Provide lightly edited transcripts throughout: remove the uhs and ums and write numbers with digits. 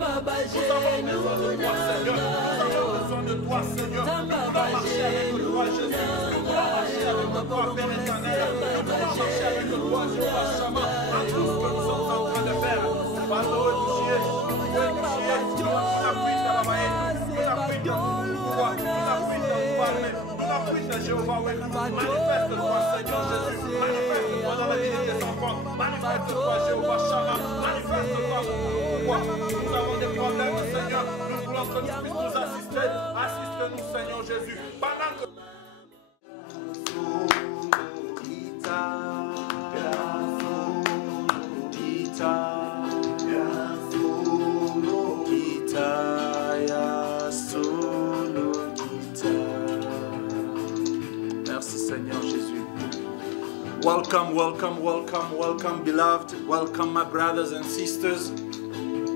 Nous avons besoin de toi, Seigneur. Nous avons besoin de toi, Seigneur. Nous voulons marcher avec toi, Jésus. Nous voulons marcher avec toi, Père éternel. Nous voulons marcher avec toi, Jéhovah Shammah. En tout ce que nous sommes en train de faire. Pardon, tu es. Jéhovah, manifeste-toi, Seigneur Jésus, manifeste-toi dans la vie de tes enfants, manifeste-toi, Jéhovah Shammah, manifeste-toi pour nous avons des problèmes, Seigneur, nous voulons que tu puisses nous assister, assiste-nous, Seigneur Jésus, pendant que Seigneur Jésus. Welcome, welcome, welcome, welcome, beloved. Welcome, my brothers and sisters.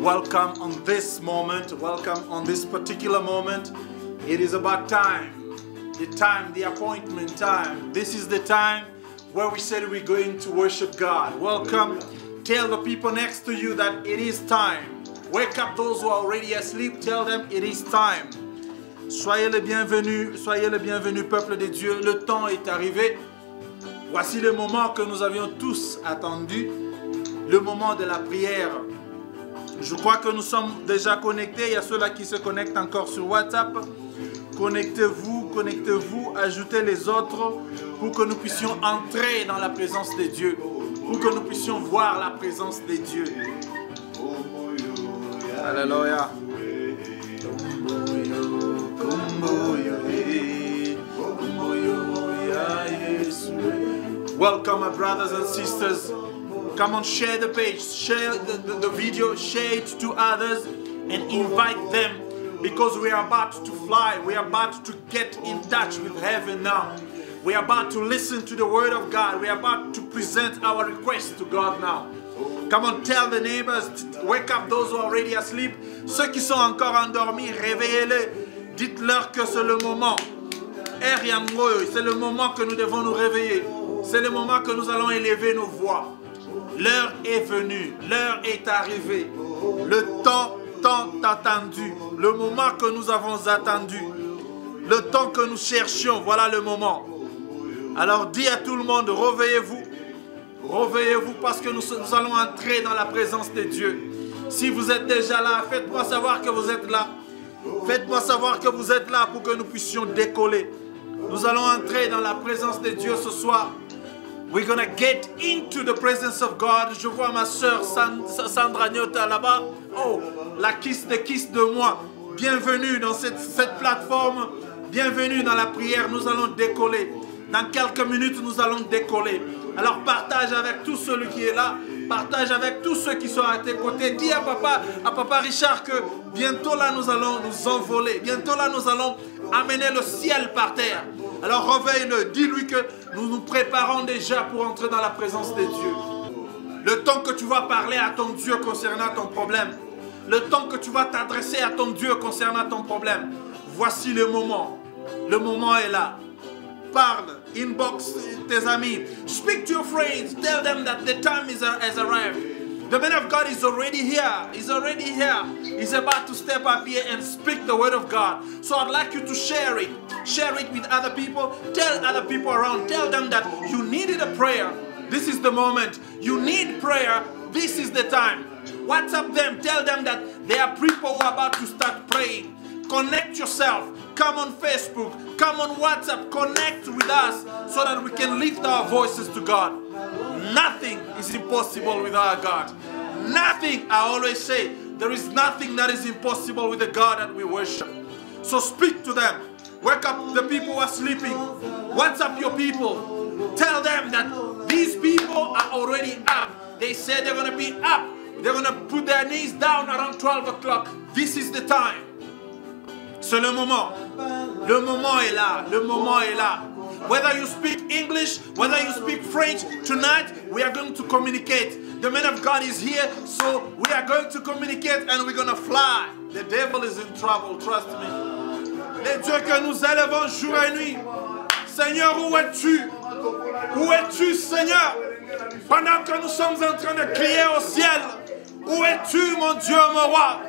Welcome on this moment. Welcome on this particular moment. It is about time. The appointment time. This is the time where we said we're going to worship God. Welcome. Tell the people next to you that it is time. Wake up those who are already asleep. Tell them it is time. Soyez les bienvenus, peuple de Dieu. Le temps est arrivé. Voici le moment que nous avions tous attendu, le moment de la prière. Je crois que nous sommes déjà connectés. Il y a ceux-là qui se connectent encore sur WhatsApp. Connectez-vous, ajoutez les autres pour que nous puissions entrer dans la présence de Dieu, pour que nous puissions voir la présence de Dieu. Alléluia. Welcome, my brothers and sisters. Come on, share the page, share the video, share it to others and invite them, because we are about to fly. We are about to get in touch with heaven now. We are about to listen to the word of God. We are about to present our request to God now. Come on, tell the neighbors, wake up those who are already asleep. Ceux qui sont encore endormis, réveillez-les. Dites-leur que c'est le moment. C'est le moment que nous devons nous réveiller. C'est le moment que nous allons élever nos voix. L'heure est venue, l'heure est arrivée. Le temps tant attendu, le moment que nous avons attendu, le temps que nous cherchions, voilà le moment. Alors dis à tout le monde, réveillez-vous. Réveillez-vous parce que nous allons entrer dans la présence de Dieu. Si vous êtes déjà là, faites-moi savoir que vous êtes là. Faites-moi savoir que vous êtes là pour que nous puissions décoller. Nous allons entrer dans la présence de Dieu ce soir. We're going to get into the presence of God. Je vois ma soeur Sandra Nyota là-bas. Oh, la kiss de moi. Bienvenue dans cette plateforme. Bienvenue dans la prière. Nous allons décoller. Dans quelques minutes, nous allons décoller. Alors partage avec tout celui qui est là. Partage avec tous ceux qui sont à tes côtés. Dis à papa Richard que bientôt là nous allons nous envoler. Bientôt là nous allons amener le ciel par terre. Alors réveille-le. Dis-lui que nous nous préparons déjà pour entrer dans la présence de Dieu. Le temps que tu vas parler à ton Dieu concernant ton problème. Le temps que tu vas t'adresser à ton Dieu concernant ton problème. Voici le moment. Le moment est là. Parle, inbox tes amis. Speak to your friends. Tell them that the time has arrived. The man of God is already here. He's already here. He's about to step up here and speak the word of God. So I'd like you to share it. Share it with other people. Tell other people around. Tell them that you needed a prayer. This is the moment. You need prayer. This is the time. WhatsApp them. Tell them that there are people who are about to start praying. Connect yourself. Come on Facebook. Come on WhatsApp. Connect with us so that we can lift our voices to God. Nothing is impossible with our God. Nothing, I always say, there is nothing that is impossible with the God that we worship. So speak to them. Wake up the people who are sleeping. WhatsApp your people. Tell them that these people are already up. They said they're going to be up. They're going to put their knees down around 12 o'clock. This is the time. C'est le moment. Le moment est là. Le moment est là. Whether you speak English, whether you speak French, tonight we are going to communicate. The man of God is here, so we are going to communicate and we're going to fly. The devil is in trouble, trust me. Les dieux que nous élevons jour et nuit. Seigneur, où es-tu? Où es-tu, Seigneur? Pendant que nous sommes en train de crier au ciel, où es-tu, mon Dieu, mon roi?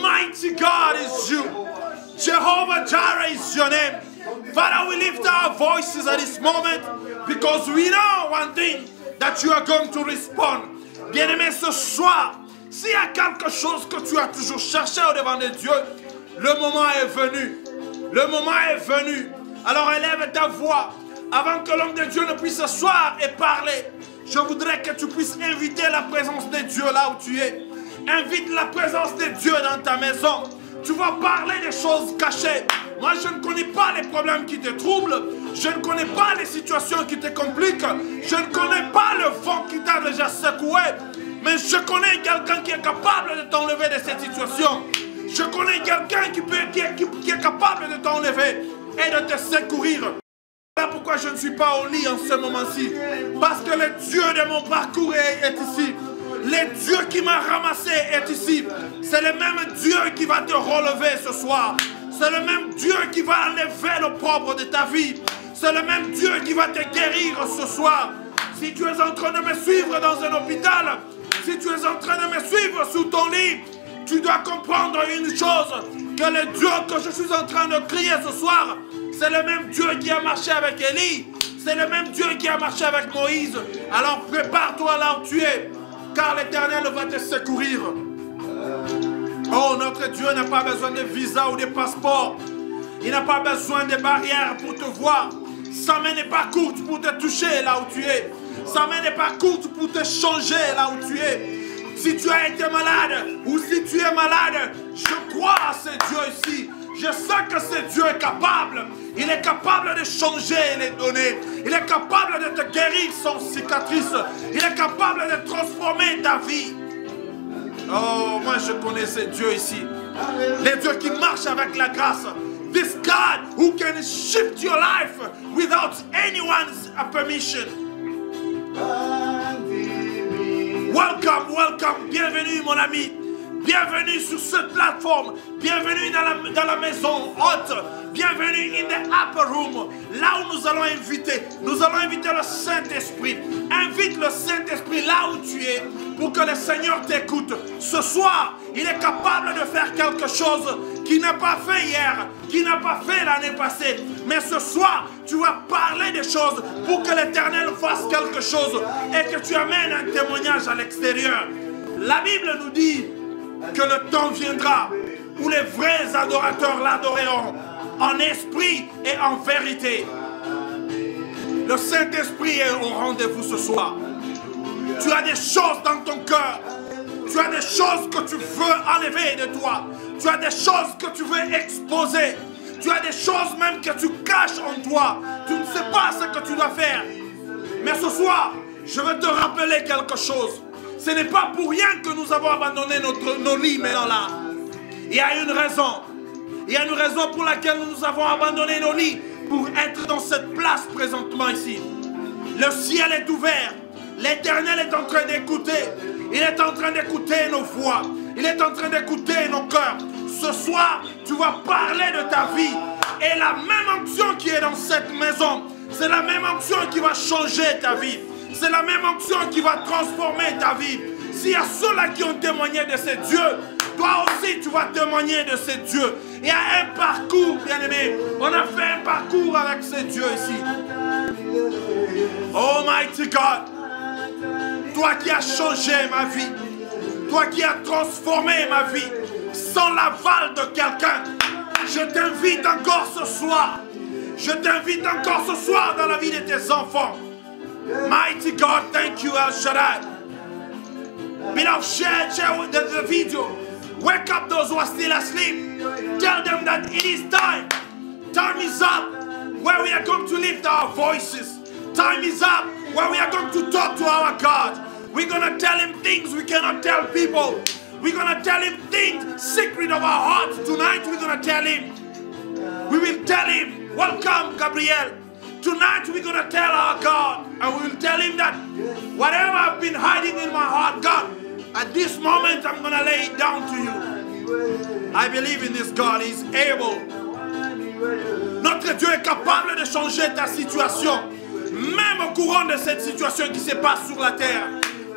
Mighty God is you. Jehovah Jireh is your name. Father, we lift our voices at this moment because we know one thing, that you are going to respond. Bien-aimé, ce soir, s'il y a quelque chose que tu as toujours cherché au-devant de Dieu, le moment est venu. Le moment est venu. Alors élève ta voix avant que l'homme de Dieu ne puisse s'asseoir et parler. Je voudrais que tu puisses inviter la présence de Dieu là où tu es. Invite la présence de Dieu dans ta maison. Tu vas parler des choses cachées. Moi, je ne connais pas les problèmes qui te troublent. Je ne connais pas les situations qui te compliquent. Je ne connais pas le vent qui t'a déjà secoué. Mais je connais quelqu'un qui est capable de t'enlever de cette situation. Je connais quelqu'un qui est capable de t'enlever et de te secourir. Voilà pourquoi je ne suis pas au lit en ce moment-ci. Parce que le Dieu de mon parcours est ici. Le Dieu qui m'a ramassé est ici. C'est le même Dieu qui va te relever ce soir. C'est le même Dieu qui va enlever l'opprobre de ta vie. C'est le même Dieu qui va te guérir ce soir. Si tu es en train de me suivre dans un hôpital, si tu es en train de me suivre sous ton lit, tu dois comprendre une chose, que le Dieu que je suis en train de crier ce soir, c'est le même Dieu qui a marché avec Élie. C'est le même Dieu qui a marché avec Moïse. Alors prépare-toi là où tu es, car l'Éternel va te secourir. Oh, notre Dieu n'a pas besoin de visa ou de passeport. Il n'a pas besoin de barrières pour te voir. Sa main n'est pas courte pour te toucher là où tu es. Sa main n'est pas courte pour te changer là où tu es. Si tu as été malade ou si tu es malade, je crois à ce Dieu ici. Je sais que ce Dieu est capable. Il est capable de changer les données. Il est capable de te guérir sans cicatrice. Il est capable de transformer ta vie. Oh, moi je connais ce Dieu ici. Le Dieu qui marche avec la grâce. This God who can shift your life without anyone's permission. Welcome, welcome. Bienvenue mon ami. Bienvenue sur cette plateforme. Bienvenue dans la maison haute. Bienvenue in the upper room. Là où nous allons inviter le Saint-Esprit. Invite le Saint-Esprit là où tu es pour que le Seigneur t'écoute. Ce soir, il est capable de faire quelque chose qu'il n'a pas fait hier, qu'il n'a pas fait l'année passée. Mais ce soir, tu vas parler des choses pour que l'Éternel fasse quelque chose et que tu amènes un témoignage à l'extérieur. La Bible nous dit que le temps viendra où les vrais adorateurs l'adoreront en esprit et en vérité. Le Saint-Esprit est au rendez-vous ce soir. Tu as des choses dans ton cœur. Tu as des choses que tu veux enlever de toi. Tu as des choses que tu veux exposer. Tu as des choses même que tu caches en toi. Tu ne sais pas ce que tu dois faire. Mais ce soir, je veux te rappeler quelque chose. Ce n'est pas pour rien que nous avons abandonné nos lits maintenant là. Il y a une raison. Il y a une raison pour laquelle nous avons abandonné nos lits pour être dans cette place présentement ici. Le ciel est ouvert. L'Éternel est en train d'écouter. Il est en train d'écouter nos voix. Il est en train d'écouter nos cœurs. Ce soir, tu vas parler de ta vie. Et la même onction qui est dans cette maison, c'est la même onction qui va changer ta vie. C'est la même onction qui va transformer ta vie. S'il y a ceux-là qui ont témoigné de ce Dieu, toi aussi tu vas témoigner de ce Dieu. Il y a un parcours, bien-aimé. On a fait un parcours avec ce Dieu ici. Almighty God, toi qui as changé ma vie, toi qui as transformé ma vie, sans l'aval de quelqu'un, je t'invite encore ce soir. Je t'invite encore ce soir dans la vie de tes enfants. Mighty God, thank you, El Shaddai. Beloved, share the video. Wake up those who are still asleep. Tell them that it is time. Time is up where we are going to lift our voices. Time is up where we are going to talk to our God. We're going to tell him things we cannot tell people. We're going to tell him things, secret of our hearts. Tonight we're going to tell him. We will tell him, welcome Gabriel. Tonight we're going to tell our God, and we will tell him that whatever I've been hiding in my heart, God, at this moment I'm going to lay it down to you. I believe in this God. He's able. Notre Dieu est capable de changer ta situation, même au courant de cette situation qui se passe sur la terre.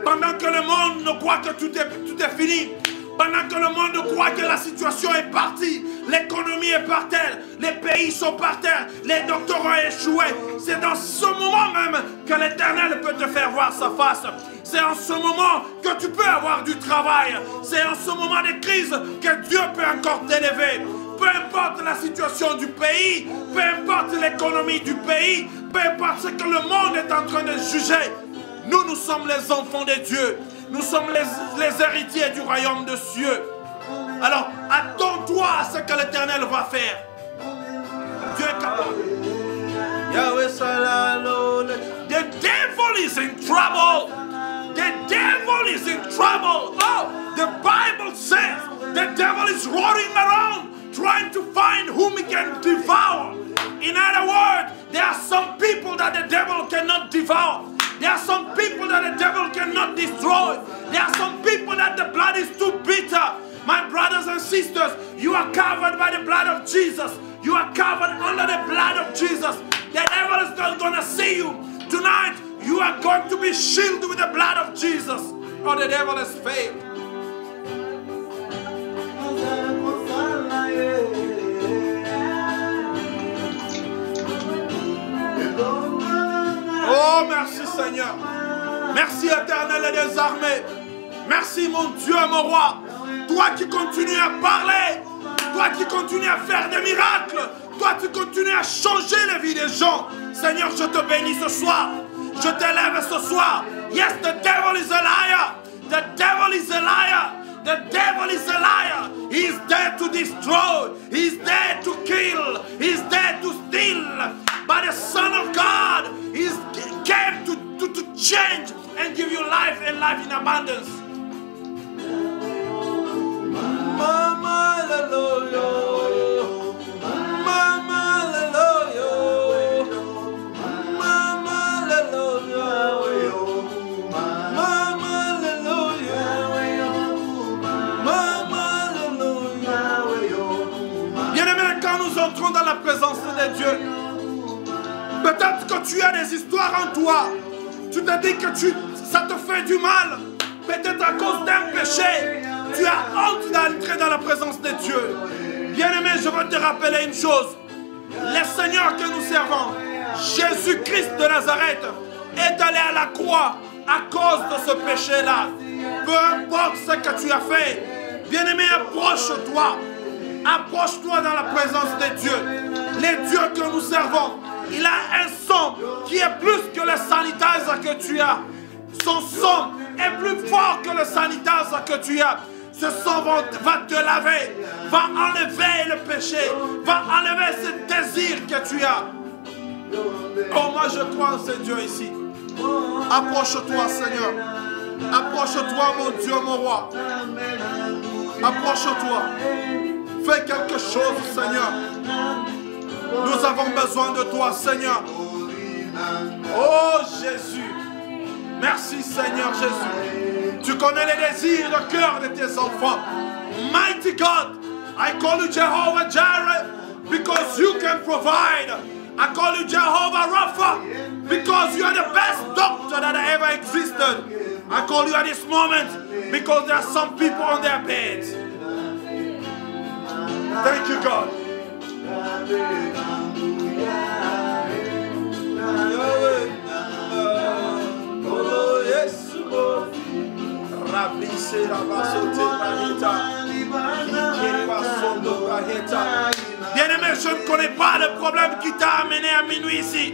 Pendant que le monde ne croit que tout est fini, Pendant que le monde croit que la situation est partie, l'économie est par terre, les pays sont par terre, les docteurs ont échoué. C'est dans ce moment même que l'Éternel peut te faire voir sa face. C'est en ce moment que tu peux avoir du travail. C'est en ce moment de crise que Dieu peut encore t'élever. Peu importe la situation du pays, peu importe l'économie du pays, peu importe ce que le monde est en train de juger, nous sommes les enfants de Dieu. Nous sommes les héritiers du royaume de cieux. Alors, attends-toi à ce que l'Éternel va faire. Dieu est capable. Yahweh Salalole. The devil is in trouble. The devil is in trouble. Oh, the Bible says the devil is roaring around, trying to find whom he can devour. In other words, there are some people that the devil cannot devour. There are some people that the devil cannot destroy. There are some people that the blood is too bitter. My brothers and sisters, you are covered by the blood of Jesus. You are covered under the blood of Jesus. The devil is not going to see you. Tonight, you are going to be shielded with the blood of Jesus. Or the devil has failed. Oh, merci Seigneur. Merci Éternel des armées. Merci mon Dieu, mon roi. Toi qui continues à parler. Toi qui continues à faire des miracles. Toi qui continues à changer la vie des gens. Seigneur, je te bénis ce soir. Je t'élève ce soir. Yes, the devil is a liar. The devil is a liar. The devil is a liar. He is there to destroy. He is there to kill. He is there to steal. But the Son of God came to change and give you life and life in abundance. Mama, hallelujah. Mama, hallelujah. Mama, hallelujah. Mama, hallelujah. Bien-aimés, quand nous entrons dans la présence de Dieu, peut-être que tu as des histoires en toi. Tu te dis que ça te fait du mal. Peut-être à cause d'un péché. Tu as honte d'entrer dans la présence de Dieu. Bien-aimé, je veux te rappeler une chose. Le Seigneur que nous servons, Jésus-Christ de Nazareth, est allé à la croix à cause de ce péché-là. Peu importe ce que tu as fait. Bien-aimé, approche-toi. Approche-toi dans la présence de Dieu. Les dieux que nous servons, il a un sang qui est plus que le sanitizer que tu as. Son sang est plus fort que le sanitizer que tu as. Ce sang va te laver, va enlever le péché, va enlever ce désir que tu as. Oh, moi je crois en ce Dieu ici. Approche-toi, Seigneur. Approche-toi, mon Dieu, mon roi. Approche-toi. Fais quelque chose, Seigneur. Nous avons besoin de toi, Seigneur. Oh, Jésus. Merci, Seigneur Jésus. Tu connais les désirs de cœur de tes enfants. Mighty God, I call you Jehovah Jireh because you can provide. I call you Jehovah Rapha because you are the best doctor that ever existed. I call you at this moment because there are some people on their beds. Thank you, God. Bien-aimé, je ne connais pas le problème qui t'a amené à minuit ici.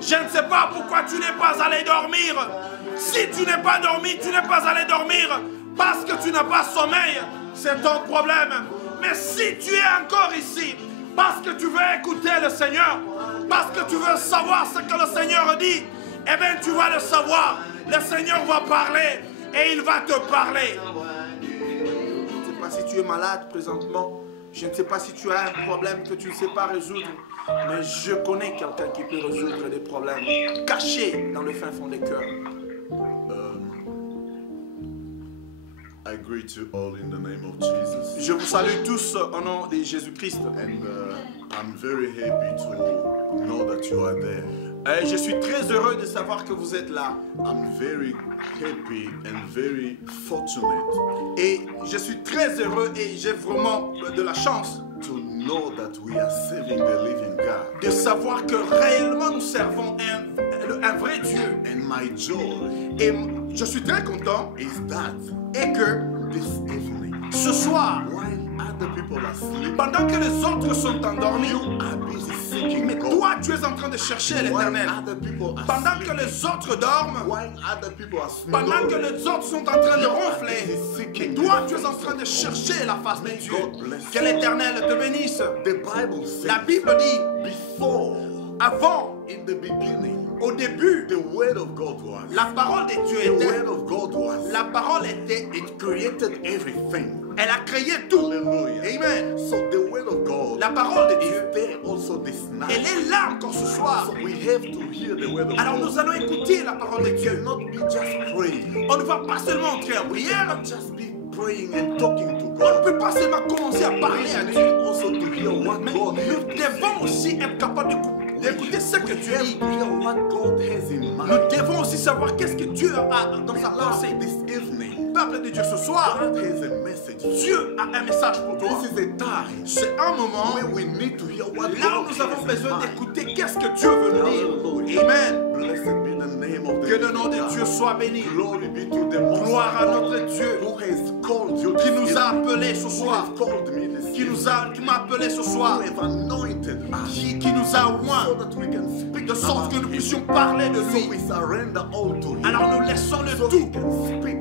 Je ne sais pas pourquoi tu n'es pas allé dormir. Si tu n'es pas dormi, tu n'es pas allé dormir parce que tu n'as pas sommeil. C'est ton problème. Mais si tu es encore ici, parce que tu veux écouter le Seigneur, parce que tu veux savoir ce que le Seigneur dit, eh bien tu vas le savoir. Le Seigneur va parler et il va te parler. Je ne sais pas si tu es malade présentement. Je ne sais pas si tu as un problème que tu ne sais pas résoudre. Mais je connais quelqu'un qui peut résoudre des problèmes cachés dans le fin fond des cœurs. I greet you all in the name of Jesus. Je vous salue tous au nom de Jésus-Christ. And I'm very happy to know that you are there. Et je suis très heureux de savoir que vous êtes là. I'm very happy and very fortunate Et je suis très heureux et j'ai vraiment de la chance to know that we are serving the living God. de savoir que réellement nous servons un vrai Dieu. And my joy Et je suis très content is that et que this evening, ce soir, while other people are sleeping, pendant que les autres sont endormis, you are busy seeking mais God. toi tu es en train de chercher While l'Éternel. other people are Pendant que sleeping, les autres dorment, while other people are pendant que snoring, les autres sont en train de ronfler, mais toi tu es en train de chercher la face de Dieu. Que l'Éternel te bénisse. the Bible La says, Bible dit, before, avant, in the beginning, au début, the word of God was. la parole de Dieu The était, word of God was. la parole était, It created everything. elle a créé tout. Hallelujah. Amen. So the word of God La parole de is Dieu, there also this night. elle est là encore ce soir. So we have to hear the word of Alors God. nous allons écouter la parole de We Dieu. cannot be just praying. On ne va pas seulement entrer en We prière, cannot just be praying and talking to on ne God. peut pas seulement commencer à We parler à need Dieu. also to hear what Mais God has nous to devons say. aussi être capables d'écouter ce que We Dieu have dit. to hear what God has in Nous mind. devons aussi savoir qu'est-ce que Dieu a dans sa pensée. This evening, Peuple de Dieu, ce soir, God has a message. Dieu a un message pour toi. This is a time C'est un moment where we need to hear what là où God nous avons has in besoin mind. d'écouter qu'est-ce que Dieu veut nous dire. Amen. Blessed be the name of the Que le living nom de God. Dieu soit béni. Glory be to the Most Gloire à High God, notre Dieu who has called you qui this nous a evening, appelés ce who soir, has called me this qui m'a appelé ce who soir, have anointed us qui nous a so oints, that we can speak de sorte about que nous him. puissions parler de So lui. we surrender all to him. Alors nous laissons le So tout we can speak.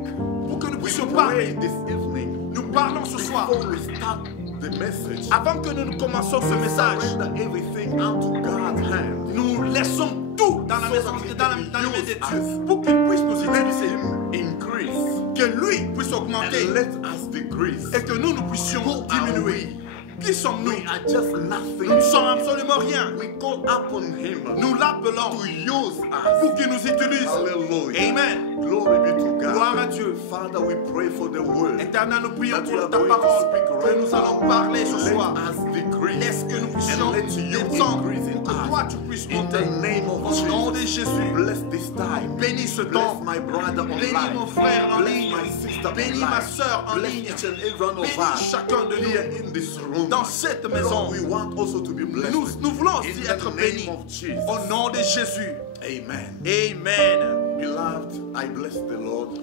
pour que nous We puissions pray parler. this evening. Nous parlons ce soir. Before we start the message, Avant que nous commençons ce message, surrender everything unto God's hand. nous laissons tout dans la maison, dans les mains de Dieu pour qu'il puisse nous Let utiliser, him increase que lui puisse and augmenter let us decrease. et que nous puissions Who are diminuer. Qui sommes-nous? We are just nothing. Nous ne sommes absolument rien. We call upon him Nous l'appelons to use us. pour qu'il nous utilise. Hallelujah. Amen. Glory be to Gloire à God. Dieu. Father, we pray for the word. Éternel, nous prions That we pour are ta going to parole speak que right nous allons now. parler ce soir. Let us decrease Laisse que nous puissions and let you descendre increase in pour que toi us. tu puisses In monter. the name of Au nom de Jesus. Jésus, Bless this time. bénis ce Bless temps. my brother Bénis online. mon frère en Bless ligne. my sister Bénis online. ma soeur en Bless ligne. each and every one of Bénis us chacun de here nous in this room. dans cette maison. Lord, we want also to be blessed. Nous voulons aussi In the être bénis. name of Jesus. Au nom de Jésus. Amen. Amen. Beloved, I bless the Lord,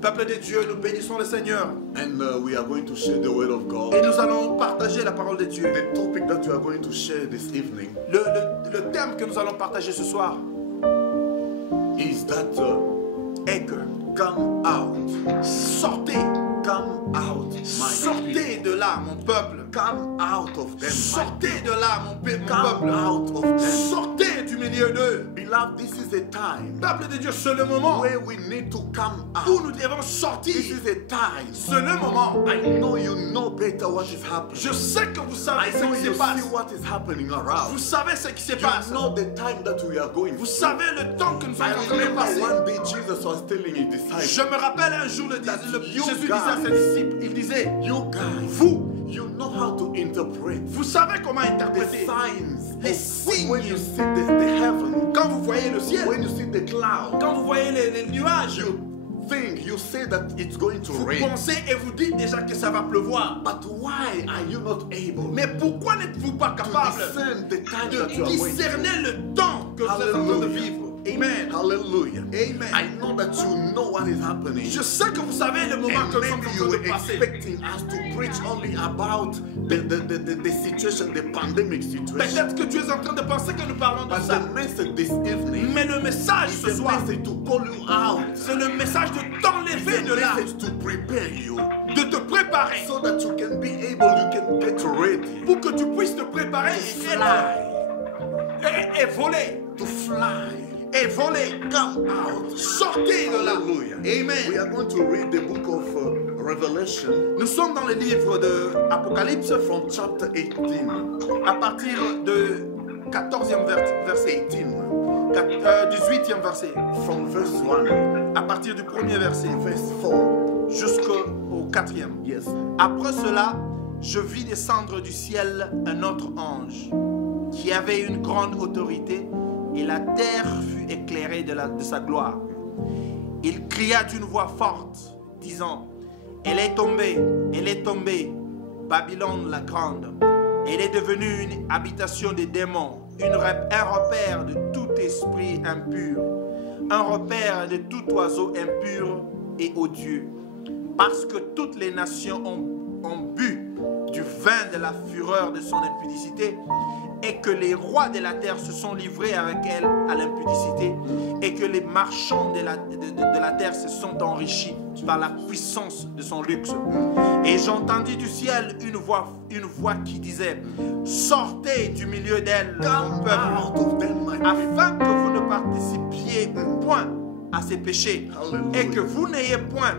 Peuple de Dieu, nous bénissons le Seigneur. and we are going to share the word of Et God. nous allons partager la parole de Dieu. The topic that we are going to share this evening Le thème que nous allons partager ce soir is that est que come out, sortez, come out, my sortez people. de là, mon peuple. Come out of them, my Sortez de là, mon people. peuple. Come out of them. Sortez du milieu d'eux. Beloved, this is a time Peuple de Dieu, c'est le moment where we need to come où out. nous devons This sortir. is a time. C'est le moment. I know you know better what is happening. Je sais que vous savez I ce know qui you se passe. see what is happening around. Vous savez ce qui se You passe. know the time that we are going Vous through. savez le temps que nous sommes I en train de remember passer. one day Jesus was telling his Je disciples, me rappelle un jour, Jésus disait à ses disciples, il disait, you guys, vous, you know how to interpret vous savez comment the interpréter signs. les Of when you signes. see the heaven, Quand vous voyez le ciel, when you see the cloud, quand vous voyez les nuages, you say that it's going to vous rain. pensez et vous dites déjà que ça va pleuvoir. But why are you not able Mais pourquoi n'êtes-vous pas to capable discern the time de that you are going through? discerner le temps que vous êtes en train de Hallelujah. vivre? Amen. Hallelujah. Amen. I know that you know what is happening. Je sais que vous savez le moment And que nous sommes maybe en you train were de passer. expecting us to preach only about the situation, the pandemic situation. Peut-être que tu es en train de penser que nous parlons de But ça. the message this evening Mais le message is ce a soir, message to call you out. c'est le message de It's t'enlever de a là, message to prepare you de te préparer, so that you can be able, you can get ready pour que tu puisses te préparer to et, fly, et voler. to fly. Et voler. Come out. Sortez de là. Hallelujah. We Amen. are going to read the book of Revelation Nous sommes dans le livre de Apocalypse from chapter 18. à partir de 14e verset, 18e verset, From verse 1 à partir du premier verset verse 4. jusqu'au 4e. Yes. Après cela, je vis descendre du ciel un autre ange qui avait une grande autorité et la terre fut éclairée de sa gloire. Il cria d'une voix forte, disant, elle est tombée, Babylone la grande. Elle est devenue une habitation des démons, un repère de tout esprit impur, un repère de tout oiseau impur et odieux. Parce que toutes les nations ont bu du vin de la fureur de son impudicité, et que les rois de la terre se sont livrés avec elle à l'impudicité, et que les marchands de la terre se sont enrichis par la puissance de son luxe. Et j'entendis du ciel une voix qui disait, sortez du milieu d'elle, mon peuple, afin que vous ne participiez point à ses péchés, et que vous n'ayez point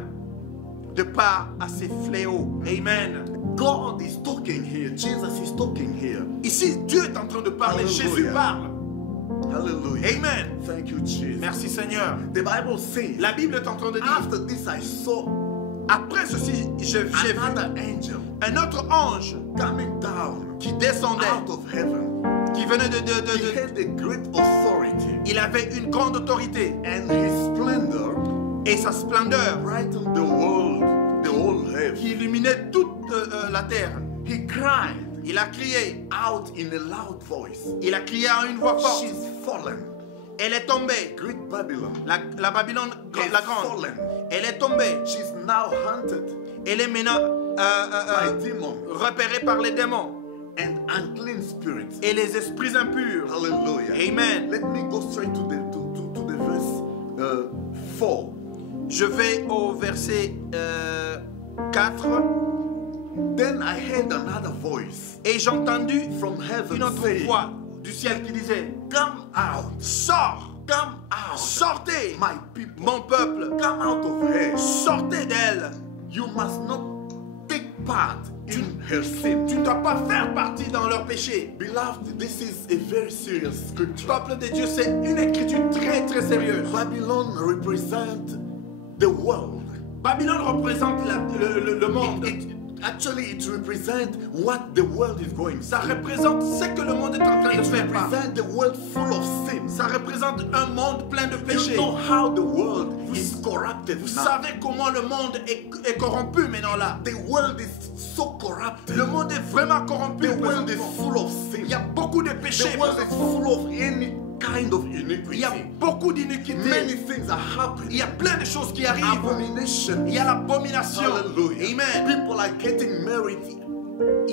de part à ses fléaux. Amen. God is talking here. Jesus is talking here. Ici, Dieu est en train de parler. Hallelujah. Jésus parle. Hallelujah. Amen. Thank you, Jesus. Merci Seigneur. The Bible says, La Bible est en train de dire, after this I saw après ceci, j'ai vu another angel un autre ange coming down qui descendait, out of heaven. qui venait He had a great authority, il avait une grande autorité, and his splendor et sa splendeur brightened the world, the whole heaven. qui illuminait toute la terre. He cried Il a crié, out in a loud voice. il a crié à une voix forte. She's fallen. Elle est tombée. Great Babylon. La Babylone Is la grande. fallen. Elle est tombée. She's now hunted Elle est maintenant by demons repérée par les démons and unclean spirits. et les esprits impurs. Hallelujah. Amen. Let me go straight to the verse 4. Je vais au verset 4. Then I heard another voice Et j'ai entendu from heaven une autre saying, voix du ciel qui disait, come out, sors, come out, sortez, my people, mon peuple, come out of her. sortez d'elle. You must not take part in her sin. Tu ne dois pas faire partie dans leur péché. Beloved, this is a very serious scripture. Peuple de Dieu, c'est une écriture très très sérieuse. Babylon represents the world. Babylone représente le monde. Actually, it represents what the world is going Ça through. représente ce que le monde est en train de It faire. represents the world full of sin. Ça représente un monde plein de You péchés. know how the world is corrupted Vous now. savez comment le monde est corrompu maintenant là. The world is so corrupted. Le monde est vraiment corrompu. The world is présentement. full of Il y sin. a beaucoup de péchés. The world is présentement. full of any kind of Il iniquity. y a beaucoup Many d'iniquités. things are Il happening. y a plein de choses qui arrivent. Abomination. Il y a l'abomination. Hallelujah. Amen. People are getting married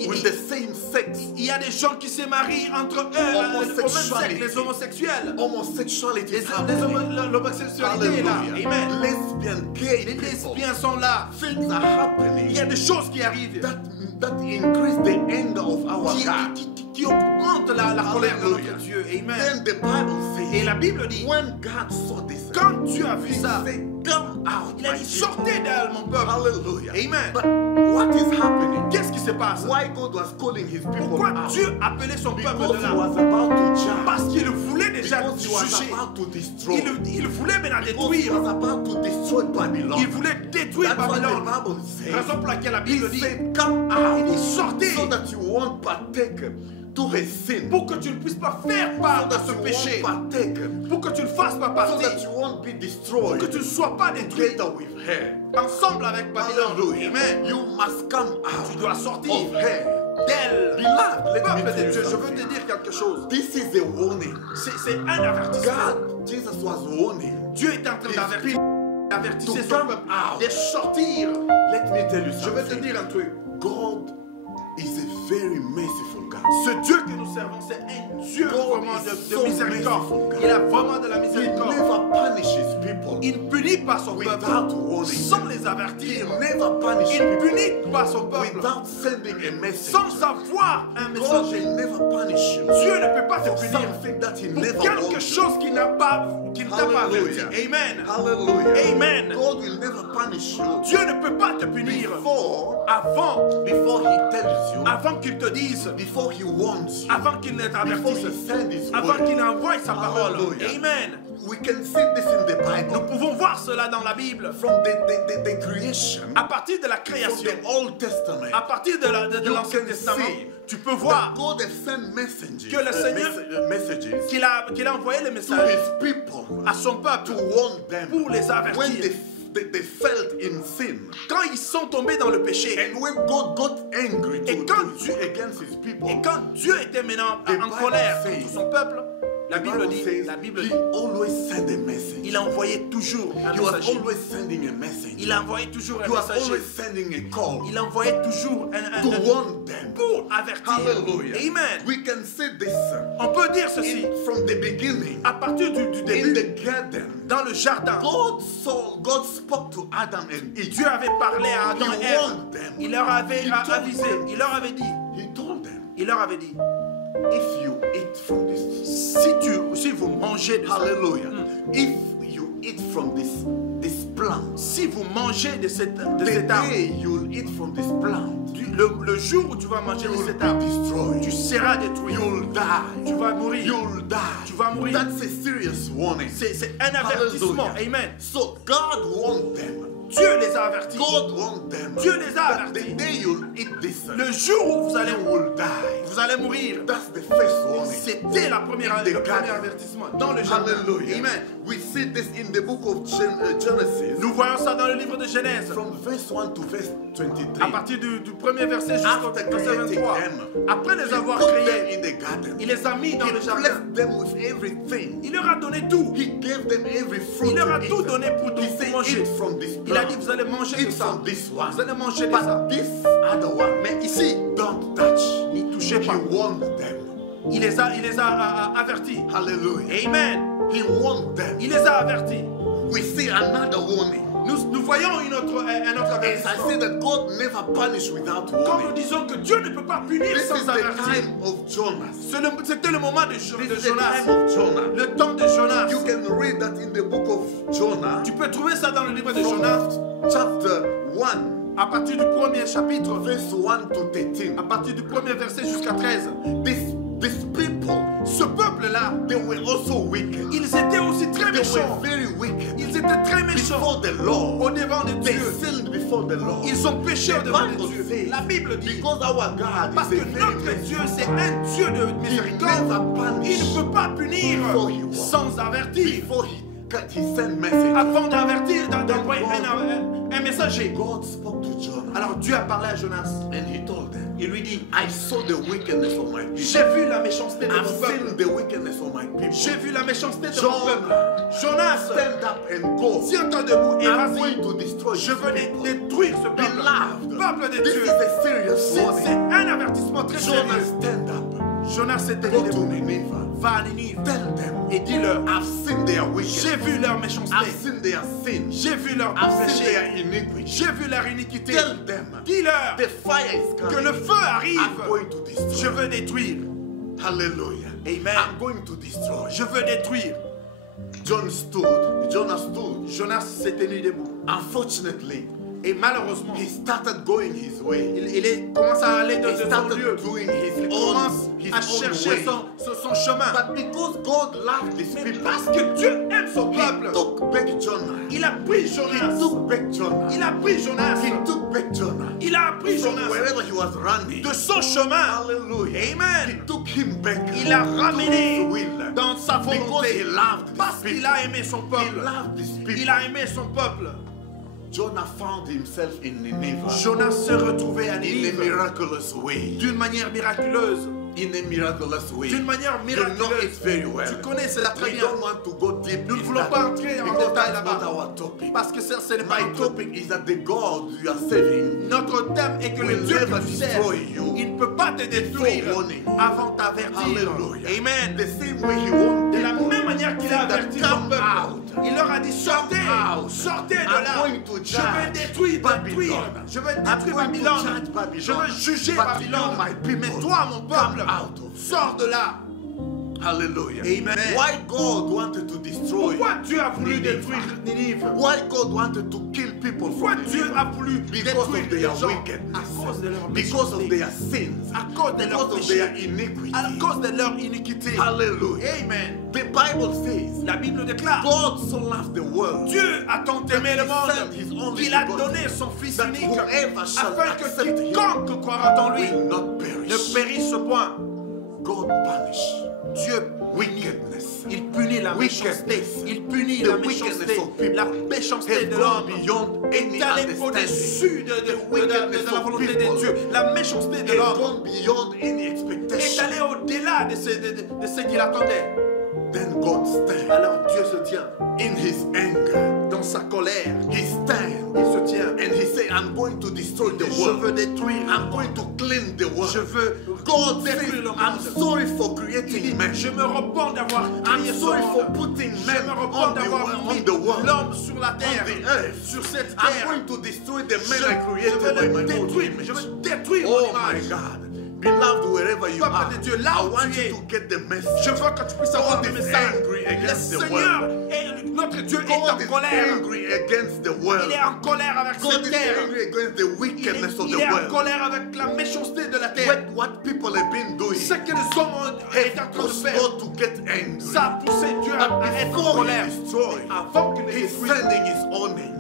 with the same sex. Il y a des gens qui se marient entre eux, au même sexe, les homosexuels. Homosexuality is Les happening. l'homosexualité est là. Hallelujah. Amen. Lesbian, gay Les people. lesbiens sont là. Things are happening Il y a des choses qui arrivent that increase the anger of our God. qui augmentent la colère de Hallelujah. notre Dieu. Amen. Then the Bible Et says, la Bible dit, when God saw this, quand Dieu a vu he ça, said, come out, il a my dit, people. sortez d'elle, mon peuple. Hallelujah. Amen. But what is happening? Qu'est-ce qui se passe? Why God was calling his people Pourquoi out? Dieu appelait son peuple Because de he là? was about to judge. Parce qu'il voulait déjà Because he was juger. about to destroy. Il voulait maintenant Because he détruire. was about to destroy Babylon. Il voulait détruire That's what Babylone. the Bible says. Raison pour laquelle la He Bible dit, said, come out, il dit, sortez, so that you won't partake to her sin. pour que tu ne puisses pas faire part So de that ce you péché, won't partake. pour que tu ne fasses pas So partie, that you won't be pour destroyed que tu ne sois pas détruit together with her. ensemble avec Babylone. Hallelujah. Amen. You must come out Tu dois sortir of her. d'elle. Beloved, let me Peuple tell de you Dieu, je veux something. te dire quelque chose. This is a warning. C'est un avertissement. God, Jesus was warning. Dieu est en train d'avertir. Avertissez To son come peuple out. de sortir. Let me tell you Je vais te something. dire un truc. God is a very merciful God. Ce Dieu que nous servons, c'est un Dieu God vraiment is de so miséricorde. merciful, God. Il a vraiment de la He miséricorde. never punishes people Il ne punit pas son without peuple warning. sans les He avertir. never punishes Il ne people punit pas son peuple without sending a message. sans avoir un God messager. will never punish you Dieu ne peut pas te for punir something that he pour never quelque warned you. chose qu'il n'a pas averti. Hallelujah. Amen. Hallelujah. Amen. God will never punish you Dieu ne peut pas te punir before avant he tells you avant qu'il te dise, before he warns you, avant qu'il ne before t'avertisse, he sends his avant qu'il word. envoie sa parole. Hallelujah. Amen. We can see this in the Nous Bible. pouvons voir cela dans la Bible. From the creation, À partir de la from création, the Old Testament, à partir de l'Ancien can Testament, see tu peux that voir God has sent messages, que le Seigneur- messages qu'il a envoyé le to message his people à son to peuple warn them pour les when avertir. they felt in sin. Quand ils sont tombés dans le péché, And when God got angry Et quand Dieu- against his people, et quand Dieu était maintenant The en Bible colère says- contre son peuple, la the Bible dit, says he always sent a message. il a envoyé toujours un He was messager. always sending a message. Il a envoyé toujours un He was messager. always sending a call Il envoyait toujours to warn them. pour avertir. Hallelujah. Amen. We can see this On peut dire ceci. from the beginning. À partir du In début, the garden, dans le jardin, God spoke to Adam and Eve. Dieu avait parlé à Adam He et Ève. warned them. Il leur avait He told avisé. them. Il leur avait dit. He told them, Il leur avait dit. if you eat from this, Si vous mangez de ça, hallelujah, if you eat from this plant, si vous mangez de cet the arbre, day you'll eat from this plant, le jour où tu vas manger de you'll cet be arbre, destroyed. tu seras détruit. You'll die. Tu vas mourir. You'll die. Tu vas mourir. That's a serious warning. C'est un avertissement. Hallelujah. Amen. So God warned them. Dieu les a avertis. God warned them. Dieu les a That the avertis. day you'll eat this, Le jour où vous allez you will die. vous allez mourir. That's the first warning. C'était le premier garden. avertissement dans le jardin. Hallelujah. Amen. We see this in the book of Genesis, Nous voyons ça dans le livre de Genèse. from verse 1 to verse À 23. partir du premier verset jusqu'au After verset creating 23. them, Après les He avoir put créés, them in the garden. il les a mis dans He le jardin. blessed them with everything. Il leur a donné tout. He gave them every fruit. Il leur a to tout eat. donné pour He said, manger. eat from this Il a plant. dit, vous allez manger de Eat ça. from this one. Vous allez manger de ça. But this other one, Mais ici, don't touch. n'y touchez He pas. warned them. Il les a avertis. Hallelujah. Amen. He warned them. Il les a avertis. We see another warning. Nous voyons un autre As I avertissement. say that God never punished without Quand nous warning. disons que Dieu ne peut pas punir This sans is the avertir. time of Jonas. C'était le moment de This Jonas. is the time of Jonah. Le temps de Jonas. You can read that in the book of Jonah, Tu peux trouver ça dans le livre de Jonas. from chapter 1, À partir du premier chapitre, verse 1 to 13. à partir du premier verset jusqu'à 13. This people, Ce peuple-là, they were also wicked. ils étaient aussi très They were méchants. very wicked. Ils étaient très méchants Before the law, au devant de they Dieu. sinned before the law. Ils ont péché au The devant de Bible Dieu. says, La Bible dit, because our God parce is que a very notre Dieu, merciful c'est God. un Dieu de miséricorde, never il punished ne peut pas punir before he warned. sans avertir. Before he sent message, Avant d'avertir, d'envoyer un messager. God spoke to Jonah Alors Dieu a parlé à Jonas. and he told them, Il lui dit, I saw the wickedness of my people. j'ai vu la méchanceté de I've mon peuple. seen the wickedness of my people. J'ai vu la méchanceté de mon peuple. Jonah, Jonas, stand up and go. tiens-toi debout et I'm vas-y. going to destroy Je this veux people. détruire ce peuple. Beloved, Peuple de this Dieu. is a serious C'est warning. un avertissement très Jonah, sérieux. stand up. Jonas s'était Go dit to debout. Nineveh. Va à Ninive Tell them, et dis-leur, I've seen their j'ai wickedness. vu leur méchanceté. I've seen their sin. J'ai vu leur I've seen péché. their iniquity. J'ai vu leur iniquité. Tell them, Dis-leur the fire is que coming. le feu arrive. I'm going to Je destroy. veux détruire. Hallelujah. Amen. I'm going to destroy. Je veux détruire. Jonah stood. Jonas s'est tenu debout. Unfortunately, Et malheureusement, he started going his way. commence à aller de He son started lieu. doing Il commence à his own chercher way. son chemin. But because God loved this Mais people, parce que Dieu aime son he peuple, took back Jonah. il a pris He Jonas. took back Jonah. Il a pris Jonas. He took back Jonah. Il a pris From Jonas wherever he was running. de son chemin. Hallelujah. Amen. He took him back. Il l'a to ramené his will. dans sa Because he volonté. loved this Parce people. qu'il a aimé son He peuple. loved this people. Il a aimé son peuple. Jonah found himself in Nineveh Jonas se retrouvait à in a Ninive miraculous way. d'une manière miraculeuse. In a miraculous way. D'une manière You know it miraculeuse. very well. Tu connais cela très We bien. don't want to go deep Nous ne in voulons that pas entrer en because détail that's not là-bas. our topic. Parce que ce n'est pas My notre topic is that the God you are serving Notre thème est que le will Dieu never que tu sers, destroy you il ne peut pas te détruire before warning. avant t'avertir. Hallelujah. Amen. The same way he won't De la people même manière qu'il a that averti son come peuple, out. il leur a dit sortez, out. sortez de I'm là. going to Je vais judge détruire, Babylon. je vais I'm détruire going to Babylone. judge Babylon. Je veux juger But Babylone. you, my people, Mais toi, mon come peuple, out of sors de là. Hallelujah. Amen. Why God wanted to destroy? Pourquoi Dieu a voulu Ninive? détruire Ninive? Why God wanted to kill people Pourquoi from Dieu Ninive? a voulu Because détruire of les their gens? À wickedness, cause de leur because of méchanceté, their sins, à cause de leur because of péché, their iniquity. à cause de leur iniquité. Hallelujah. Amen. The Bible says, La Bible déclare, God so loved the world Dieu a tant aimé le monde qu'il a donné son Fils that unique whoever shall afin que accept him quiconque croira en lui will not ne perish. périsse point. God punish Dieu wickedness. il punit la méchanceté. Il punit la méchanceté. La méchanceté de l'homme beyond any est allée understanding. au-dessus de la volonté de Dieu. La méchanceté de Has l'homme gone beyond any est expectation. allée au-delà de ce qu'il attendait. Then God stands Alors Dieu se tient in his anger. dans sa colère. He stands Il se tient. and he said, I'm going to destroy the Je world. veux détruire. I'm going to clean the world. Je veux God says, détruire le I'm monde. sorry for Il creating dit, man. je me repens d'avoir créé I'm ce sorry for monde. putting Je man me on repens d'avoir the mis world, l'homme sur la terre, on the earth. sur cette I'm terre. going to destroy the Je man I veux created by le my own détruire. image. Je veux détruire Oh mon my image. God. Beloved, wherever you Peuple are, de Dieu, là I où want tu es, you to get the Je message. veux que tu puisses avoir God le is message. angry Le against the Seigneur, world. et notre Dieu est God en is colère. angry against the Il world. est en colère avec God cette is terre. angry against the wickedness of Il the est en world. colère avec la méchanceté de la terre. What people have been doing Ce que les hommes sont en has train de caused faire, God to get angry. ça a poussé Dieu à être en Before colère. he destroys, Avant qu'il ne he's détruise, sending his warning.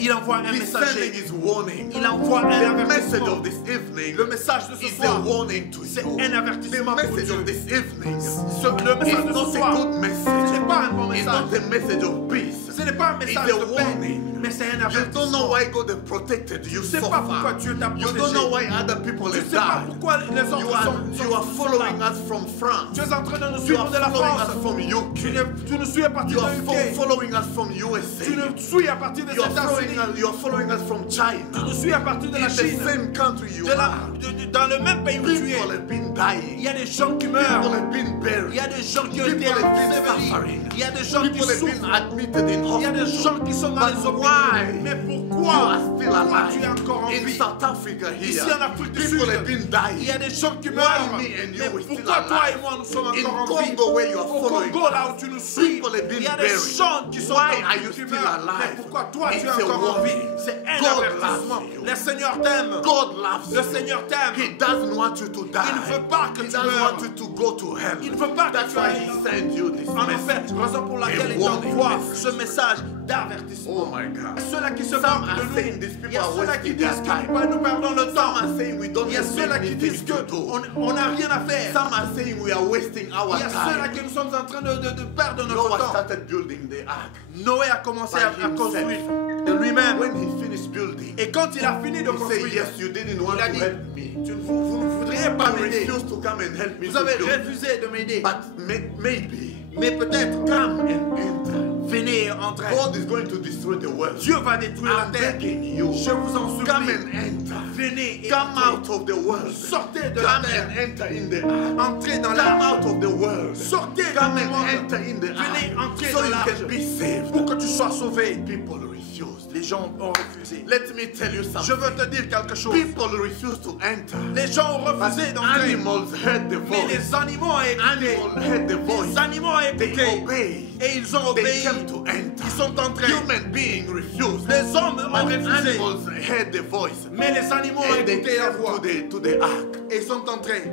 il envoie un He's sending messager. his warning. Il envoie un The message avertissement. of this evening Le message de ce is a soir, warning to c'est you. un The avertissement pour message Dieu. of this evening Le message is de ce not a soir, good ce message. n'est pas un bon It's message. not a message of peace. Ce n'est pas un It's message a de paix, warning. mais c'est un You don't know avertissement. why God has protected you Tu sais so pas pourquoi far. Dieu t'a You protégé. don't know why other people Tu have sais pas died. pourquoi les autres You are following us from France. Tu es en train de nous You suivre are de la following France. us from UK. Tu nous suis à partir You de are UK. following us from Tu USA. nous suis à partir des You are États-Unis. following us from Tu China. nous suis à partir de In la the Chine. same country you are. Dans le même pays où tu es. People have been Il dying. y a des gens qui People meurent. have been Il y buried. a des gens qui ont People été have been ensevelis. suffering. Il y a des gens qui People have been souffrent. admitted in Il y a des hospital. gens qui sont dans les But hôpitaux. why Mais you pourquoi are still Pourquoi tu es alive? encore en In vie? South Africa Ici here, en Afrique du people Sud, have been il y dying. a des gens qui Why meurent. me and you Mais we still pourquoi toi alive? et moi nous sommes In encore en vie? Congo where you are Au following Congo, là où tu nous suis, people have been il y a des buried. gens qui sont Why are morts, you qui still meurent. alive? Mais pourquoi toi tu It's es a encore en vie? warning. C'est un God avertissement. loves you. Le Seigneur t'aime. God loves Le you. Seigneur t'aime. He doesn't want you to die. Il ne veut pas que He tu doesn't meurs. want you to go to hell. Il ne veut pas que That's tu why ailles he sent you this en enfer. message. Raison pour laquelle il warning t'envoie message. ce message d'avertissement. Oh my God. Ceux-là qui se Some moquent are de saying nous, these il y people a are ceux-là qui wasting disent their que time. nous perdons le Some temps. are saying we don't Il y a have ceux-là qui anything disent to do. qu'on n'a rien à faire. Some are saying we are wasting our Il y a ceux-là time. que nous sommes en train de perdre notre Noah temps. started building the ark. Noé a commencé à By himself. construire de lui-même. When he finished building, Et quand il a fini de he said, construire, yes, you didn't want il a to dit, help me. vous ne voudriez pas You m'aider. refused to come and help me Vous to avez build. refusé de m'aider. But maybe Mais peut-être, come and enter. venez et entrez. God is going to destroy the world. Dieu va détruire I'm la terre. begging you. Je vous en Come supplie. and enter. Venez et Come entrez. out of the world. Sortez de la Come terre. and enter in the ark. Entrez dans Come l'arche. out of the world. Sortez Come du and monde. enter in the Venez ark. entrer So dans you l'arche. can be saved. Pour que tu sois sauvé. People refused. Les gens ont refusé. Let me tell you Je something. veux te dire quelque chose. People refuse to enter. Les gens ont refusé d'entrer. Animals heard the Mais voice. les animaux ont écouté. Animals heard the voice. Les animaux ont They écouté. obeyed. Et ils ont They obéi. came to enter. Ils sont entrés. Human beings refused. Les hommes ont But refusé. animals heard the voice. Mais les animaux ont And they écouté la came voix. to the ark. Et ils sont entrés.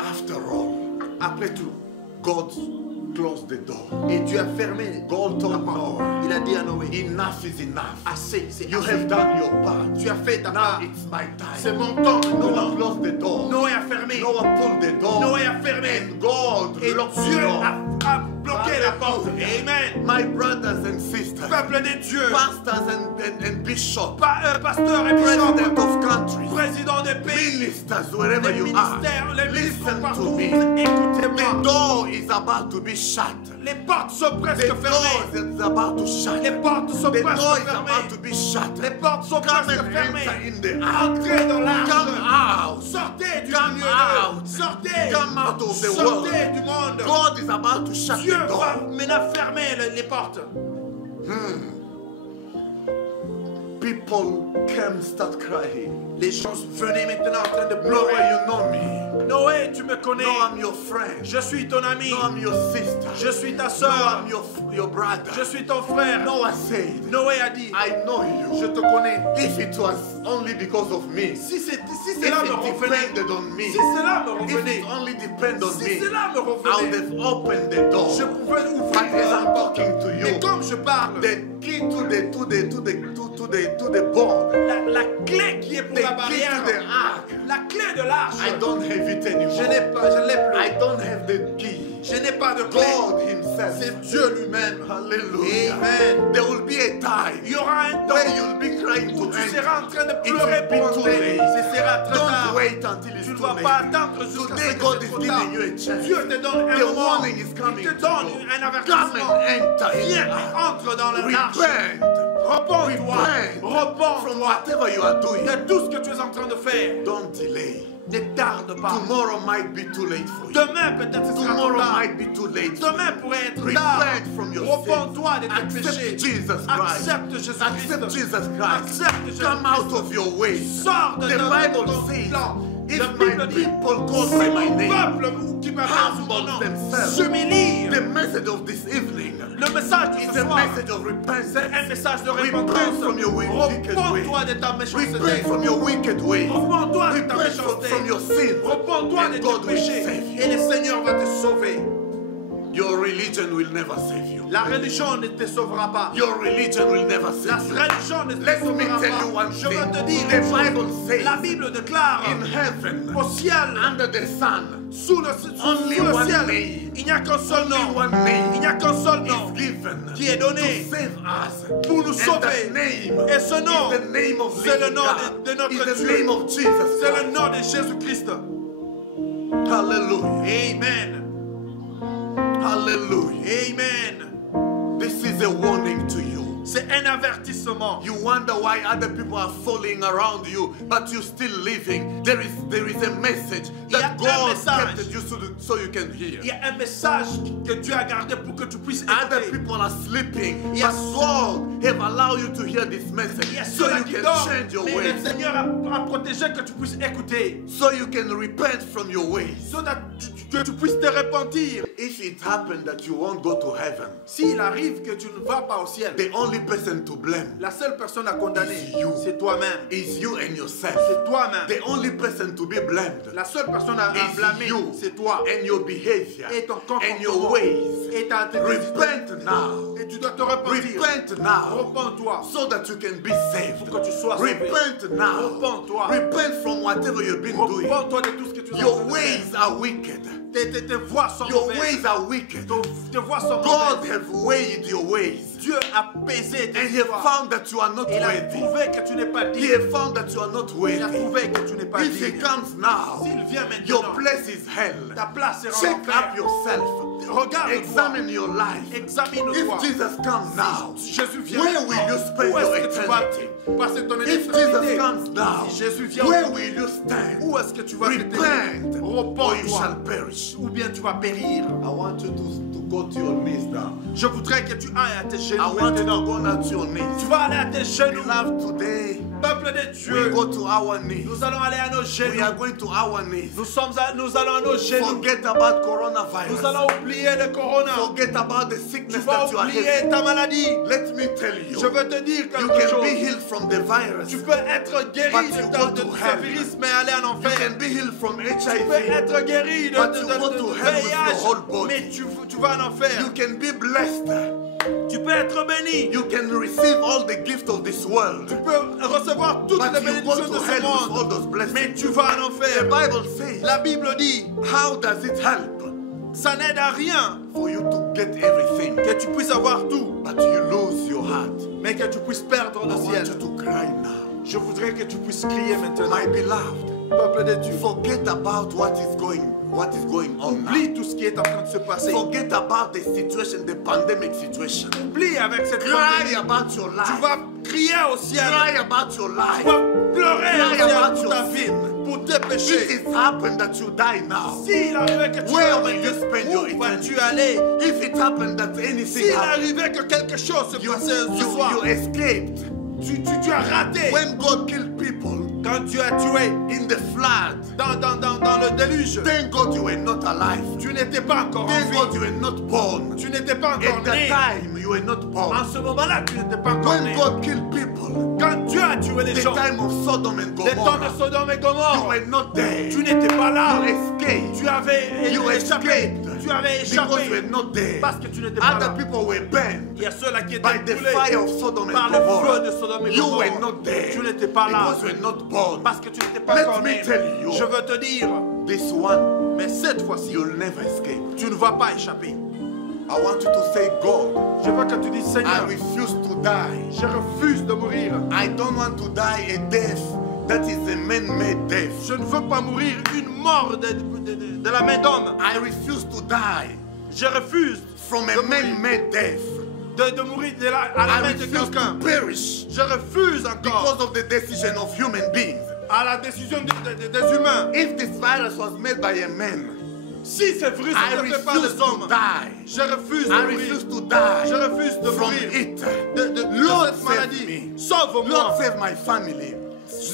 After all, Après tout. God closed the door. Et Dieu a fermé God told la porte. Noah, Il a dit à Noé, enough is enough. assez, c'est You assez. have done your part. Tu as fait ta Now part. it's my C'est time. mon temps Noah maintenant. closed the door. Noé a fermé. Noah pulled the door. Noé a fermé. And God Et locked the Dieu door. a bloqué la porte. Amen. My brothers and sisters, Peuple de Dieu. pastors and bishops, Pasteur et bishop. president of countries, Président des pays. ministers, wherever Les you are, ministères. Les ministres listen to partout. me. The Écoutez-moi. door is about to be shut. Les portes sont The presque door fermées. is about to shut. Les portes sont The presque door is about fermées. to be shut. Les portes sont Come presque and enter fermées. in the ark. Entrez dans l'arche. Come out. Sortez du Come milieu. out. Sortez. Come out of the Sortez world. du monde. God is about to shut Dieu the door. va maintenant fermer les portes. People can start crying. Les gens venaient maintenant en train de Noah, pleurer. you know me. Noé, tu me connais. No, I'm your friend. Je suis ton ami. No, I'm your sister. Je suis ta No, soeur. I'm your brother. Je suis ton frère. Noah said, Noé a dit, I know je you. te connais. If it was only because of me, Si if cela me it revenait, depended on me, si cela me if revenait, it only depended on si me, cela me I would revenait, have opened the door. je pouvais But ouvrir as la I'm porte. talking to Mais you, comme je parle, the key to the board, la clé qui est pour the la key barrière, to the ark, la clé de l'arche, I don't have it je anymore. l'ai I plus. don't have the key. Je n'ai pas de clé. God Himself. C'est Dieu lui-même. Hallelujah. Amen. There will be a time Il y aura un where temps you'll be crying où to tu enter. seras en train de It will pleurer be pour too entrer. late. Ce sera trop Don't tard. wait until Tu it's ne too dois late. pas attendre jusqu'à ce Today que God c'est is trop giving tard. you a chance. Dieu te donne un The moment. warning is coming Il te to donne you. un Come avertissement. and enter in Viens the et ark. entre dans l'arche. Repent. Repends-toi. Repent from Repends-toi whatever you are doing. de tout ce que tu es en train de faire. Don't delay. Ne tarde pas. Tomorrow might be too late for you. Demain, peut-être ce sera trop Tomorrow tard. might be too late. for Demain you. pourrait être tard. Repent from your Repends-toi de sins. tes Accept péchés. Jesus Christ. Accepte Jésus-Christ. Accept Jesus Christ. Accepte Jésus-Christ. Come out of your ways. Sors de The ton Bible ton says, plan. if La my Bible dit, people call si by my mon name, peuple qui m'appelle sous mon humble nom themselves. s'humilie. The message of this evening Le message de is ce a soir, message of repentance. c'est un message de Repent repentance. from your wicked ways. Repends-toi de ta méchanceté. Repent from your wicked ways. Repends-toi de ta Repent méchanceté. from your sins. Repends-toi de And God tes will péchés. save you. Et le Seigneur va te sauver. Your religion will never save you. La religion ne te sauvera pas. Your religion will never La save you. religion ne te Let me sauvera tell you pas. one Je veux thing. te dire The une chose. Bible says La Bible déclare in heaven, au ciel, under the sun, sous le only one ciel, name, il n'y a qu'un seul only nom. one name Il n'y a qu'un seul nom is given qui est donné to save us. pour nous And sauver. that name Et ce nom, is the name of c'est le living nom God. de notre Is the Dieu. name of Jesus C'est le Christ. nom de Jésus-Christ. Hallelujah. Amen. Hallelujah. Amen. This is a warning to you. C'est un avertissement. You wonder why other people are falling around you, but you're still living. There is a message Il y a that un God message. kept you so you can hear. Il y a un message que Dieu a gardé pour que tu puisses Other écouter. people are sleeping, Yes. but God have allowed you to hear this message Il y a so ceux-là you qui can dorment, change your mais le ways, Seigneur a protégé que tu puisses écouter. so you can repent from your ways. So that que tu puisses te repentir. If it happened that you won't go to heaven, S'il arrive que tu ne vas pas au ciel, the only person to blame la seule personne à condamner, Is you. c'est toi-même. is you and yourself. C'est toi-même. The only person to be blamed La seule personne à is blâmer, you c'est toi. and your behavior Et ton and your comportement. ways. Et ta Repent now. Et tu dois te repentir. Repent now Repends-toi. so that you can be saved. Pour que tu sois sauvé. Repent now. Repends-toi. Repent from whatever you've been doing. Repends-toi de tout ce que tu as Your fait. ways are wicked. Tes voies sont Your mauvaises. ways are wicked. Tes voies sont God mauvaises. have weighed your ways. Dieu a pesé tes And he have voies. found that you are not Il a worthy. trouvé que tu n'es pas He digne. have found that you are not Il a worthy. trouvé que tu n'es pas If he digne. comes now, S'il vient your maintenant, place is hell. ta place sera en Check enfer. up yourself. Regarde-toi. Examine your life. Examine-toi. If Jesus comes now, Si Jésus vient where maintenant, will you spend où your est-ce que tu vas eternity? passer ton If Jesus éternité? comes now, Si Jésus vient where aujourd'hui, will you stand? où est-ce que tu vas te Repent, tenir? or you shall Repends-toi, perish. ou bien tu vas périr. I want you to go to your knees now. Je voudrais que tu ailles à tes I genoux want you maintenant. to go now to your knees. Tu vas aller à tes genoux. Beloved, today Peuple de we Dieu, go to our knees. nous allons aller à nos We genoux. are going to our knees. Nous allons à nos genoux. Forget about Nous coronavirus. allons oublier le corona. Forget about the Tu sickness vas that you are oublier having. ta maladie. Let me tell Je you, veux te dire you quelque can be chose. healed from the virus. Tu peux être guéri But de you ta- go de to ce hell. virus, mais aller en You enfer. can be healed from Tu peux HIV. être guéri de, But de, you de, go de- to de hell with your whole VIH, body. mais tu vas en enfer. You can be blessed. Tu peux être béni. You can receive all the gifts of this world. Tu peux recevoir toutes But les you go bénédictions to de ce hell with all monde, those mais blessings. tu vas en The enfer. Bible says, La Bible dit, how does it help ça n'aide à rien for you to get everything, que tu puisses avoir tout, but you lose your heart? mais que tu puisses perdre I le want ciel. you to cry now. Je voudrais que tu puisses crier maintenant. My beloved, Peuple de Dieu, forget about what is going on now. oublie tout ce qui est en train de se passer. Forget about the situation, the pandemic situation. Oublie avec cette Cry pandémie. about your Tu life. vas crier au ciel. Cry about your Tu life. vas pleurer au Cry ciel about pour ta your vie, sin. pour tes If péchés. it happened that you die now, S'il arrivait que tu where meurs, will you spend your où vas-tu eternity? aller? If it happened that anything S'il happened, arrivait que quelque chose se you, passait ce you soir, escaped. tu as raté. When God killed people, Quand Dieu a tué in the flood, dans le déluge, thank God you were not alive. tu n'étais pas encore en Thank God vie. you were not born. Tu n'étais pas encore At the né. time you were not born. En ce moment-là, tu n'étais pas encore When né. God killed people, Quand Dieu a tué les the gens, time of Sodom and les temps de Gomorrah, Sodome et you Gomorrhe, were not there. tu n'étais pas là. You escaped. Tu avais You échappé. escaped Tu avais because you were échappé not there. parce que tu n'étais pas Other là. people were burned Il y a ceux-là qui by étaient the brûlés fire of Sodom par and le feu Gomorrah. de Sodome et You Gomorrhe. were not there Tu n'étais pas là because you were not born. parce que tu n'étais pas Let encore me né. tell you. Je veux te dire, This one, mais cette fois-ci, you'll never escape. tu ne vas pas échapper. I want you to say, God, Je veux que tu dises, I Seigneur, refuse to die. je refuse de mourir. I don't want to die a death that is a man-made death. Je ne veux pas mourir une mort de la main d'homme. I refuse to die Je refuse from de a mourir, man-made death. de mourir à la I main de refuse quelqu'un. to perish Je refuse encore because of the decision of human beings. à la décision des humains. If this virus was made by a man, Si ce virus I ne fait pas refuse des to hommes, die. je refuse de I mourir. refuse to die Je refuse de from mourir it. de Lord, cette save maladie. me. Sauve-moi. Lord, save my family.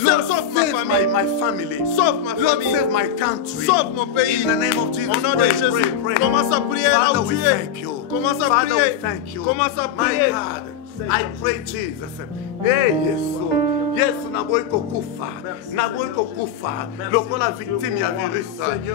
Lord, Sauve ma save famille. my family. Sauve ma Lord, famille. save my country. Sauve mon pays. In the name of Jesus, Au nom de pray, Jésus. pray, pray. Commence à prier là Father, où tu we es. thank you. Commence à Father, we prier. thank you. Commence à My prier. God, I pray, Jesus. Hey, Yesu. Yesu naboiko kufa. Naboiko kufa. Lokola victime ya virus.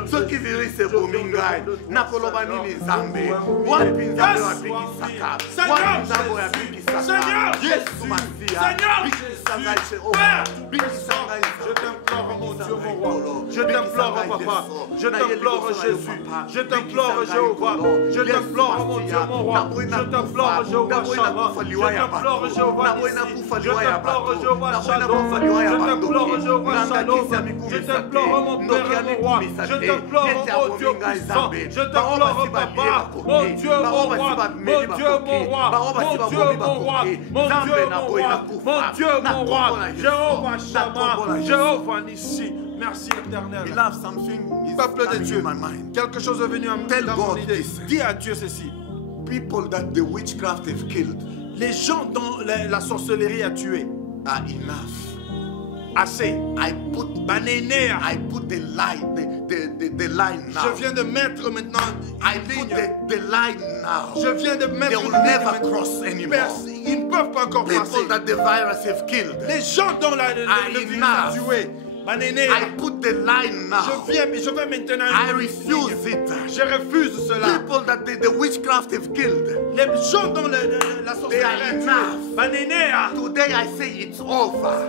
Soki virus ebomi ngai. Nakoloba nini Nzambe. Wapi Nzambe wabikisaka. Wapi Nzambe wabikisaka. Yesu Masia. Bikisa ngai Jehova. Bikisa ngai Je t'implore, mon Dieu, mon roi. Je t'implore, papa. Je t'implore, Jésus. Je t'implore, Jéhovah. Je t'implore, mon Dieu, mon roi. Je t'implore, Jéhovah Shammah. Je t'implore, Jéhovah Nissi. Je t'implore, Jéhovah Shalom. Je t'implore, Jéhovah Shalom. Je t'implore, mon Père et mon roi. Je t'implore, mon Dieu puissant. Je t'implore, papa. Mon Dieu, mon roi. Mon Dieu, mon roi. Mon Dieu, mon roi. Mon Dieu, mon roi. Mon Dieu, mon roi. Jéhovah Shammah. Jéhovah Nissi. Merci éternel. Beloved, something is Peuple de coming Dieu, in my mind. quelque chose est venu Tell dans mon God idée. this. Dis à Dieu ceci. People that the witchcraft have killed Les gens dont la sorcellerie a tué, are enough. assez. I put the line, the line now. Je viens de mettre maintenant I une put ligne. the line now. Je viens de They mettre will une ligne never maintenant. cross anymore. Ils ne peuvent pas encore People passer. that the virus have killed. Les gens dont le virus a enough. tué, Manéné, I put the line now. je vais maintenant. I refuse it. Je refuse cela. People that the witchcraft have killed. Les gens dont la They are sorcellerie a tué, enough. Manéné, Today I say it's over.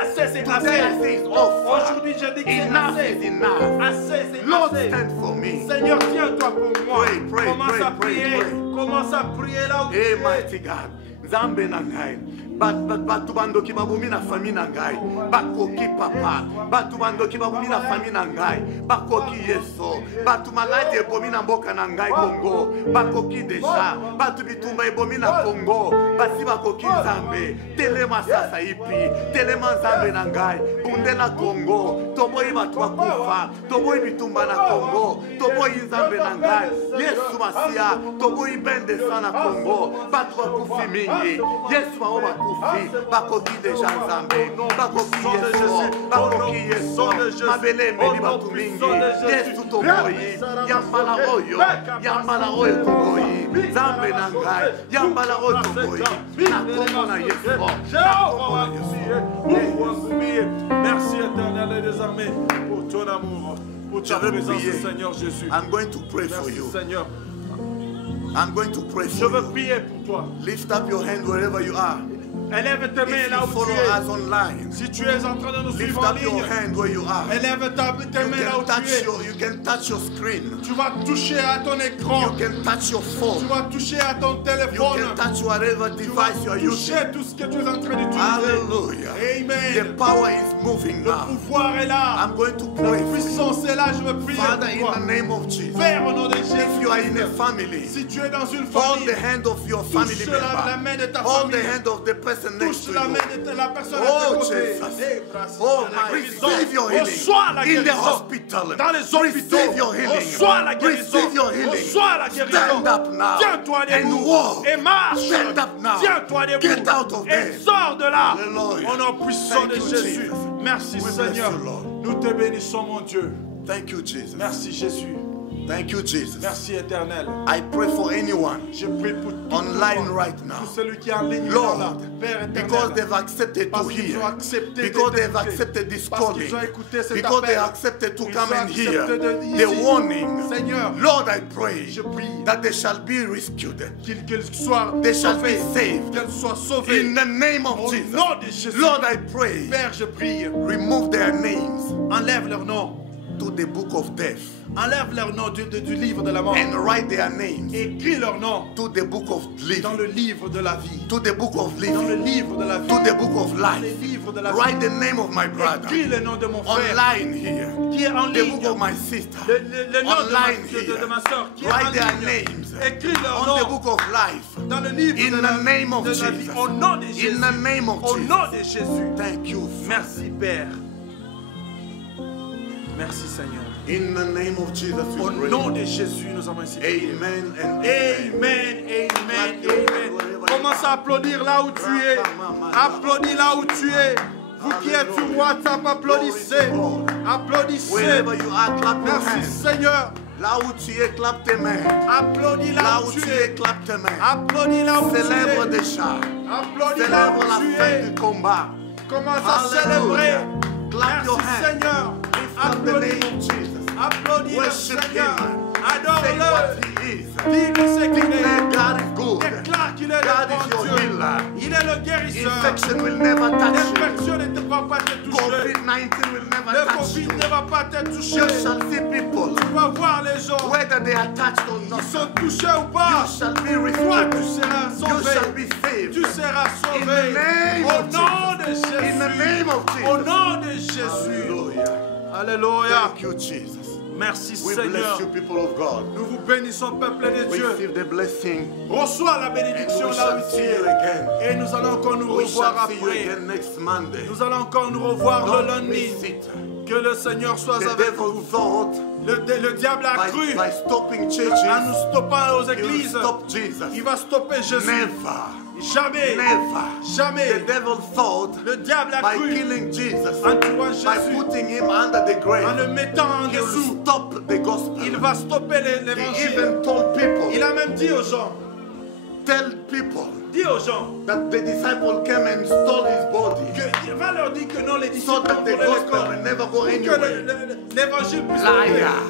assez c'est Today I assez. say it's over. Aujourd'hui je dis que c'est Enough assez. is enough. Assez c'est Lord, assez. stand for me. Seigneur, tiens-toi pour moi. Pray, pray, Commence pray, à pray, prier. pray. Commence à prier là où tu Hey, es. mighty God. Nzambe na ngai. Batu bandoki babomi na fami na ngai. Bakoki papa. Batu bandoki babomi na fami na ngai. Bakoki Yeso. Batu maladi ebomi na mboka na ngai Congo. Bakoki deja. Batu bitumba ebomi na Congo. Basi bakoki Nzambe. Telema sasa ipi. Telema Nzambe na ngai. Bundela Congo. Toboyi batu bakufa. Toboyi bitumba na Congo. Toboyi Nzambe na ngai. Yesu Masia. Toboyi bende sana Congo. Batu bakufi mingi. Yesu bao bakufi. Bakoki deja Nzambe. Bakoki Yesu. Bakoki Yesu. Mabele meli batu mingi. Yesu toboyi. Yambala oyo. Yambala oyo toboyi. Nzambe na ngai. Yambala oyo toboyi. Na kombo na Yesu. Na kombo na Yesu. Merci éternel et des armées pour ton amour, pour ta présence, Seigneur Jésus. I'm going to pray for Merci you. Seigneur. I'm going to pray Je for veux you. prier pour toi. Lift up your hand wherever you are. Élève tes mains If là you où follow tu es. us online, Si tu es en train de nous lift suivre en up your ligne, hand where you are. élève tes mains là où tu es. You can touch your screen. Tu vas toucher à ton You écran. can touch your Tu phone. vas toucher à ton You téléphone. can touch whatever Tu device you vas are using. toucher tout ce que tu es en train d'utiliser. Hallelujah. The Amen. power is moving Le now. pouvoir est là. I'm going to La pray for you. puissance est là. Je veux prier Father, pour in toi. the name of Jesus. Père, au nom de If you are in a Jésus. family, Si tu es dans une hold famille, the hand of your family touche la main de member. ta Hold the famille. hand of the person next Touche to la you. main de la personne à Oh, tes côtés. Jesus. Brassi, Oh, la my, guérison. receive your healing. Reçois la In the guérison. hospital. Dans les hôpitaux. Receive your healing. Reçois la guérison. Receive your healing. Reçois la guérison. Stand up now. Tiens-toi And debout. walk. Et marche. Stand up now. Tiens-toi debout. Get out of Et there. sors de là. Hallelujah. Au nom puissant Thank de you, Jésus. Jesus. Merci We bless Seigneur. you, Lord. Nous te bénissons mon Dieu. Thank you, Jesus. Merci Jésus. Thank you, Jesus. Merci Éternel. I pray for anyone Je prie pour tout online le monde, right now. pour celui qui est en ligne Lord, là, Père because éternel. they've accepted to Parce qu'ils ont hear, accepté because de they've t'écouter. accepted this Parce calling, qu'ils ont écouté cet because they appel. accepted to Ils come ont and hear accepté de- the ici. warning. Seigneur, Lord, I pray je prie that they shall be rescued. qu'ils soient They shall be sauvés. saved. Qu'ils soient sauvés. In the name of Au Jesus. nom de Jésus. Lord, I pray, Père, je prie. remove their names Enlève leur nom. to the book of death Enlève leur nom du livre de la mort. and write their names Écris leur nom to the book of dans living, le livre de la vie. to the book of Dans le living, livre de la vie. to the book of Dans les life. livres de la vie. Write the name of my brother Écris le nom de mon frère online here, qui est en the ligne. book of my sister Le nom online de here. ma soeur qui est en Write their ligne. names Écris leur on the nom book of life. dans le livre In de la, the name of de la vie. Jesus. Au nom de Jésus. In the name of Au Jesus. nom de Jésus. Thank you. Merci Père. Merci Seigneur. In the name of Jesus, Au we nom pray. de Jésus, nous avons ainsi prié. Amen and amen. Amen, amen, amen. Commence à applaudir là où tu es. Applaudis là où tu es. Vous qui êtes sur WhatsApp, applaudissez. Applaudissez. Wherever you are, clap your Merci hands. Seigneur. Là où tu es, clap tes mains. Applaudis Là là où où tu tu es, es. clap tes mains. Applaudis là où tu Célèbre es. des chars. Applaudis là Célèbre où la tu fin es. du combat. Commence à Hallelujah. célébrer. Clap your Merci hands. Seigneur. Lift up the Applaudis. name of Jesus. Applaudis le Worship Seigneur. him. Say Adore-le. what he is. Dis-lui ce qu'il Declare est. God is good. Déclare qu'il est God le is bon your Dieu. healer. Il est le guérisseur. Infection will never touch you. L'infection ne va pas te toucher. COVID-19 will never Le touch Covid you. ne va pas te toucher. You shall see people, Tu vas voir les gens. whether they are touched or not. Ils sont touchés ou pas. You shall be Toi, rescued. tu seras You shall sauvé. be saved. Tu seras In the sauvé. name Au of nom de Jesus. In the Jésus. name of Au Jesus. nom de Jésus. Hallelujah. Alléluia. Thank you, Jesus. Merci We Seigneur. bless you, people of God. Nous vous bénissons, peuple de Dieu. Receive the blessing. Reçois la And bénédiction we là shall où tu see you es. again. Et nous allons encore nous We revoir shall see you après. again next Monday. Nous allons encore nous revoir le Don't lundi. miss it. Que le Seigneur soit The avec devil vous. thought Le diable a cru by stopping en churches, nous stoppant aux he will églises. stop Jesus. Il va stopper Jésus. Never. Jamais. Never. Jamais. The devil thought Le diable a by cru killing Jesus, en tuant by Jésus, putting him under the en grave, le mettant en he will dessous. stop the gospel. Il va stopper He l'évangile. even told people, Il a même dit aux gens, tell people dis aux gens, that the disciple came and stole his body il va leur dire que non, les so disciples ont that the volé le gospel corps. will never go Pour que anywhere. l'évangile puisse tomber. Liar.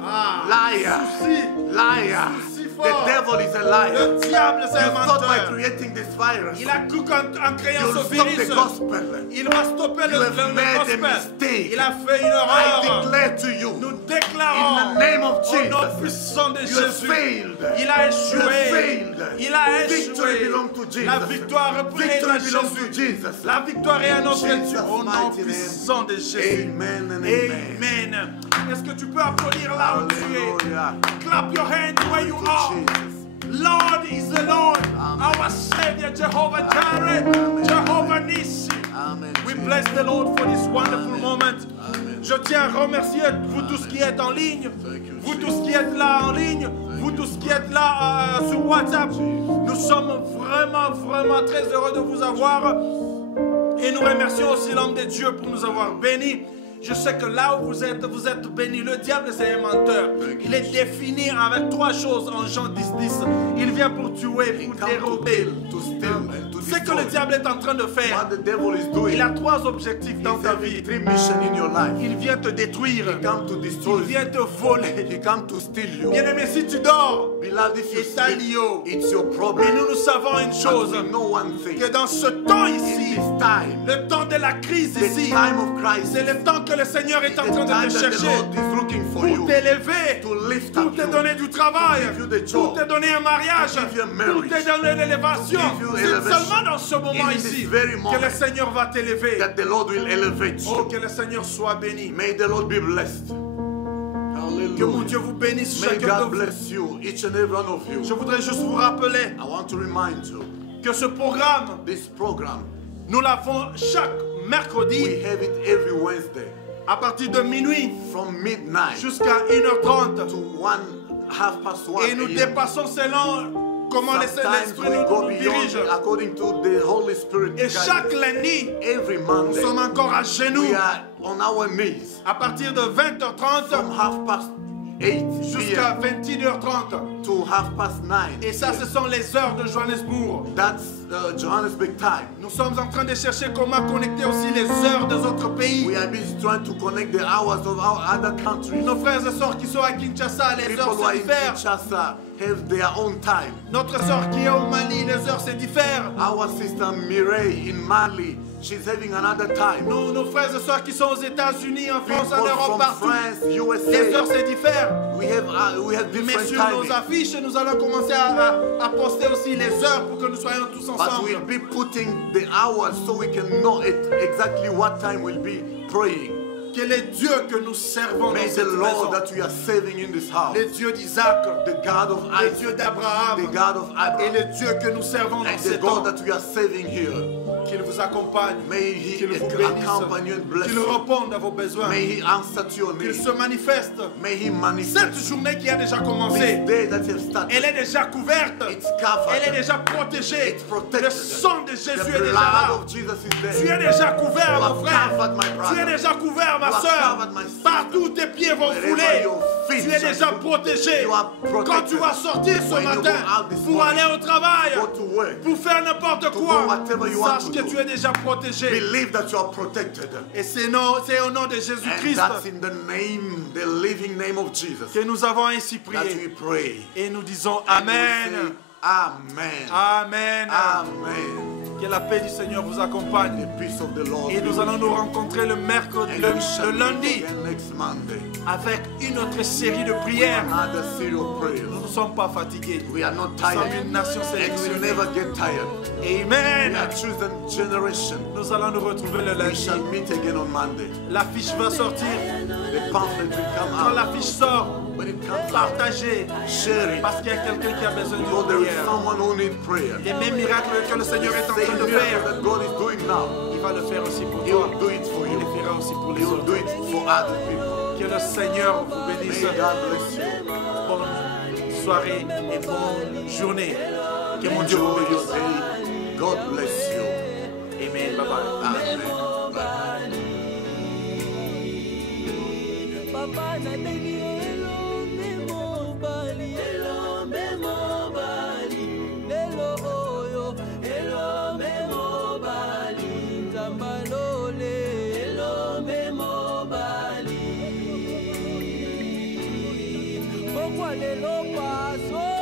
Ah, Liar. souci. Liar. Si The fort. devil is a liar. Le diable, c'est You un thought by menteur. creating this virus, Il a cru qu'en créant you will ce stop the virus, gospel. il va stopper You have le made a gospel. mistake. Il a fait une I erreur. declare to you, Nous in déclarons the name of au nom Jesus, puissant de you have Jésus. failed. Il a You have échoué. failed. Il a Victory échoué. belongs to Jesus. La victoire représente Victory belongs to Jésus. Jesus. La victoire est à notre Dieu. Jesus' Au nom mighty name. puissant de Jésus. Amen and amen. Amen. Est-ce que tu peux applaudir là où tu es? Hallelujah. Clap your hands where you Thank are. you, Jesus. Lord is the Lord, our Savior, Jehovah Jireh, Jehovah Nissi. Amen. We bless the Lord for this wonderful Amen. moment. Amen. Je tiens à remercier vous tous qui êtes en ligne, Thank you, vous Jesus. tous qui êtes là en ligne, vous tous qui êtes là sur WhatsApp. Nous sommes vraiment très heureux de vous avoir. Et nous remercions aussi l'homme de Dieu pour nous avoir bénis. Je sais que là où vous êtes bénis. Le diable, c'est un menteur. Il est défini avec trois choses en Jean 10:10. Il vient pour tuer, He pour come to dérober. kill, to steal, and to C'est que le destroy. diable est en train de faire. What the devil is doing, Il a trois objectifs dans he's ta having vie. three missions in your life. Il vient te détruire. He come to destroy Il vient te voler. you. He come to steal you. Bien-aimé, si tu dors, Beloved, if you c'est ta sleep, lio. it's your Mais problem. nous savons une chose, But we know one thing. que dans ce temps In ici, this time, le temps de la crise the ici, time of Christ, c'est le temps que le Seigneur est en the train de time te that the chercher Lord is looking for pour you t'élever, to lift pour up te you. donner du travail, give you the pour job, te donner un mariage, to give you a pour marriage, te donner l'élévation. to give you C'est elevation. seulement dans ce moment In this ici very moment que le Seigneur va t'élever. that the Lord will elevate Oh, you. que le Seigneur soit béni. May the Lord be blessed. Que mon Hallelujah. Dieu vous bénisse May chacun de God vous. bless you, each and every one of Je you. voudrais juste vous rappeler I want to remind you, que ce programme, this program, nous l'avons chaque we mercredi have it every Wednesday à partir de minuit from midnight jusqu'à 1h30. to 1:30 Et nous a.m. dépassons selon comment Sometimes l'Esprit we go nous dirige. beyond according to the Holy Spirit. Et guidance. chaque lundi, Every nous Monday, sommes encore à genoux we are on our knees à partir de 20h30 from 8:30 jusqu'à p.m. 21h30. to 9:30. Et ça, ce sont les heures de Johannesburg. That's Johannesburg time. Nous sommes en train de chercher comment connecter aussi les heures des autres pays. We are busy trying to connect the hours of our other countries. Nos frères et sœurs qui sont à Kinshasa, les People heures who are se in diffèrent. Kinshasa have their own time. Notre sœur qui est au Mali, les heures se diffèrent. Our sister Mireille in Mali, she's having another time. Nos frères et sœurs qui sont aux États-Unis, en France, en People Europe, from partout, France, les heures USA, se diffèrent. we have Mais different sur nos timing. affiches, nous allons commencer à poster aussi les heures pour que nous soyons tous But ensemble. we'll be putting the hours so we can know exactly what time we'll be praying. Quel est Dieu que nous servons May dans the cette Lord maison? that we are serving in this house, Le Dieu d'Isaac, the God of le Dieu Isaac, d'Abraham the God of et Abraham, le Dieu que nous servons dans and ces the temps, God that we are serving here, qu'il vous accompagne, may He qu'il vous bénisse, accompany you and bless qu'il you. réponde à vos besoins, May He answer to your qu'il needs. se manifeste. May He Cette manifest. journée qui a déjà This commencé, day that you have started, elle est déjà couverte, it's covered. elle est déjà protégée. It's protected. Le sang de Jésus The est déjà blood là. of Jesus is Tu es there. déjà couvert, You mon have frère. covered my Tu es brother. déjà couvert, ma You have soeur. covered my sister. Partout tes pieds vont Wherever fouler. your feet Tu es shall déjà go, protégé. you are protected. Quand tu vas sortir ce When you matin go out this pour morning, aller au travail, Go to work. pour faire n'importe To quoi, do whatever you want sache to que do. tu es déjà protégé. Believe that you are protected. Et c'est au nom de And Jésus-Christ that's in the name, the living name of Jesus, que nous avons ainsi that we prié. pray. Et nous disons And we say, Amen. Amen. Amen. Amen. Que la paix du Seigneur vous accompagne. The peace of the Lord. Et be nous with allons you. nous rencontrer le mercredi, And we shall le meet lundi, again next Monday. avec une autre série de prières. Another series of prayers. Nous ne sommes pas fatigués. We are not Nous sommes tired. une nation And we'll sélectionnée. never get tired. We Amen. are chosen generation. Nous allons nous retrouver le We lundi. shall meet again on Monday. L'affiche va sortir. The pamphlet will come Quand out. l'affiche sort, When it comes out, partagez. share it. Parce qu'il y a quelqu'un qui a besoin Because d'une there is prière. someone who needs prayer. Les mêmes miracles que le Seigneur est en Same train de miracle faire, that God is doing now. il va le faire aussi pour He toi. will do it for Il le you. fera aussi pour He les will do autres. it for other people. Que le Seigneur vous bénisse. May God bless you. Bonne soirée et bonne journée. Que mon Dieu vous Enjoy your bénisse. day. God bless you. Amen. Bye bye. Amen. Papa nabengi elombe mobali, elombe mobali, lelo oyo, elombe mobali, nzambalole, elombe mobali. Pokwa lelo paso.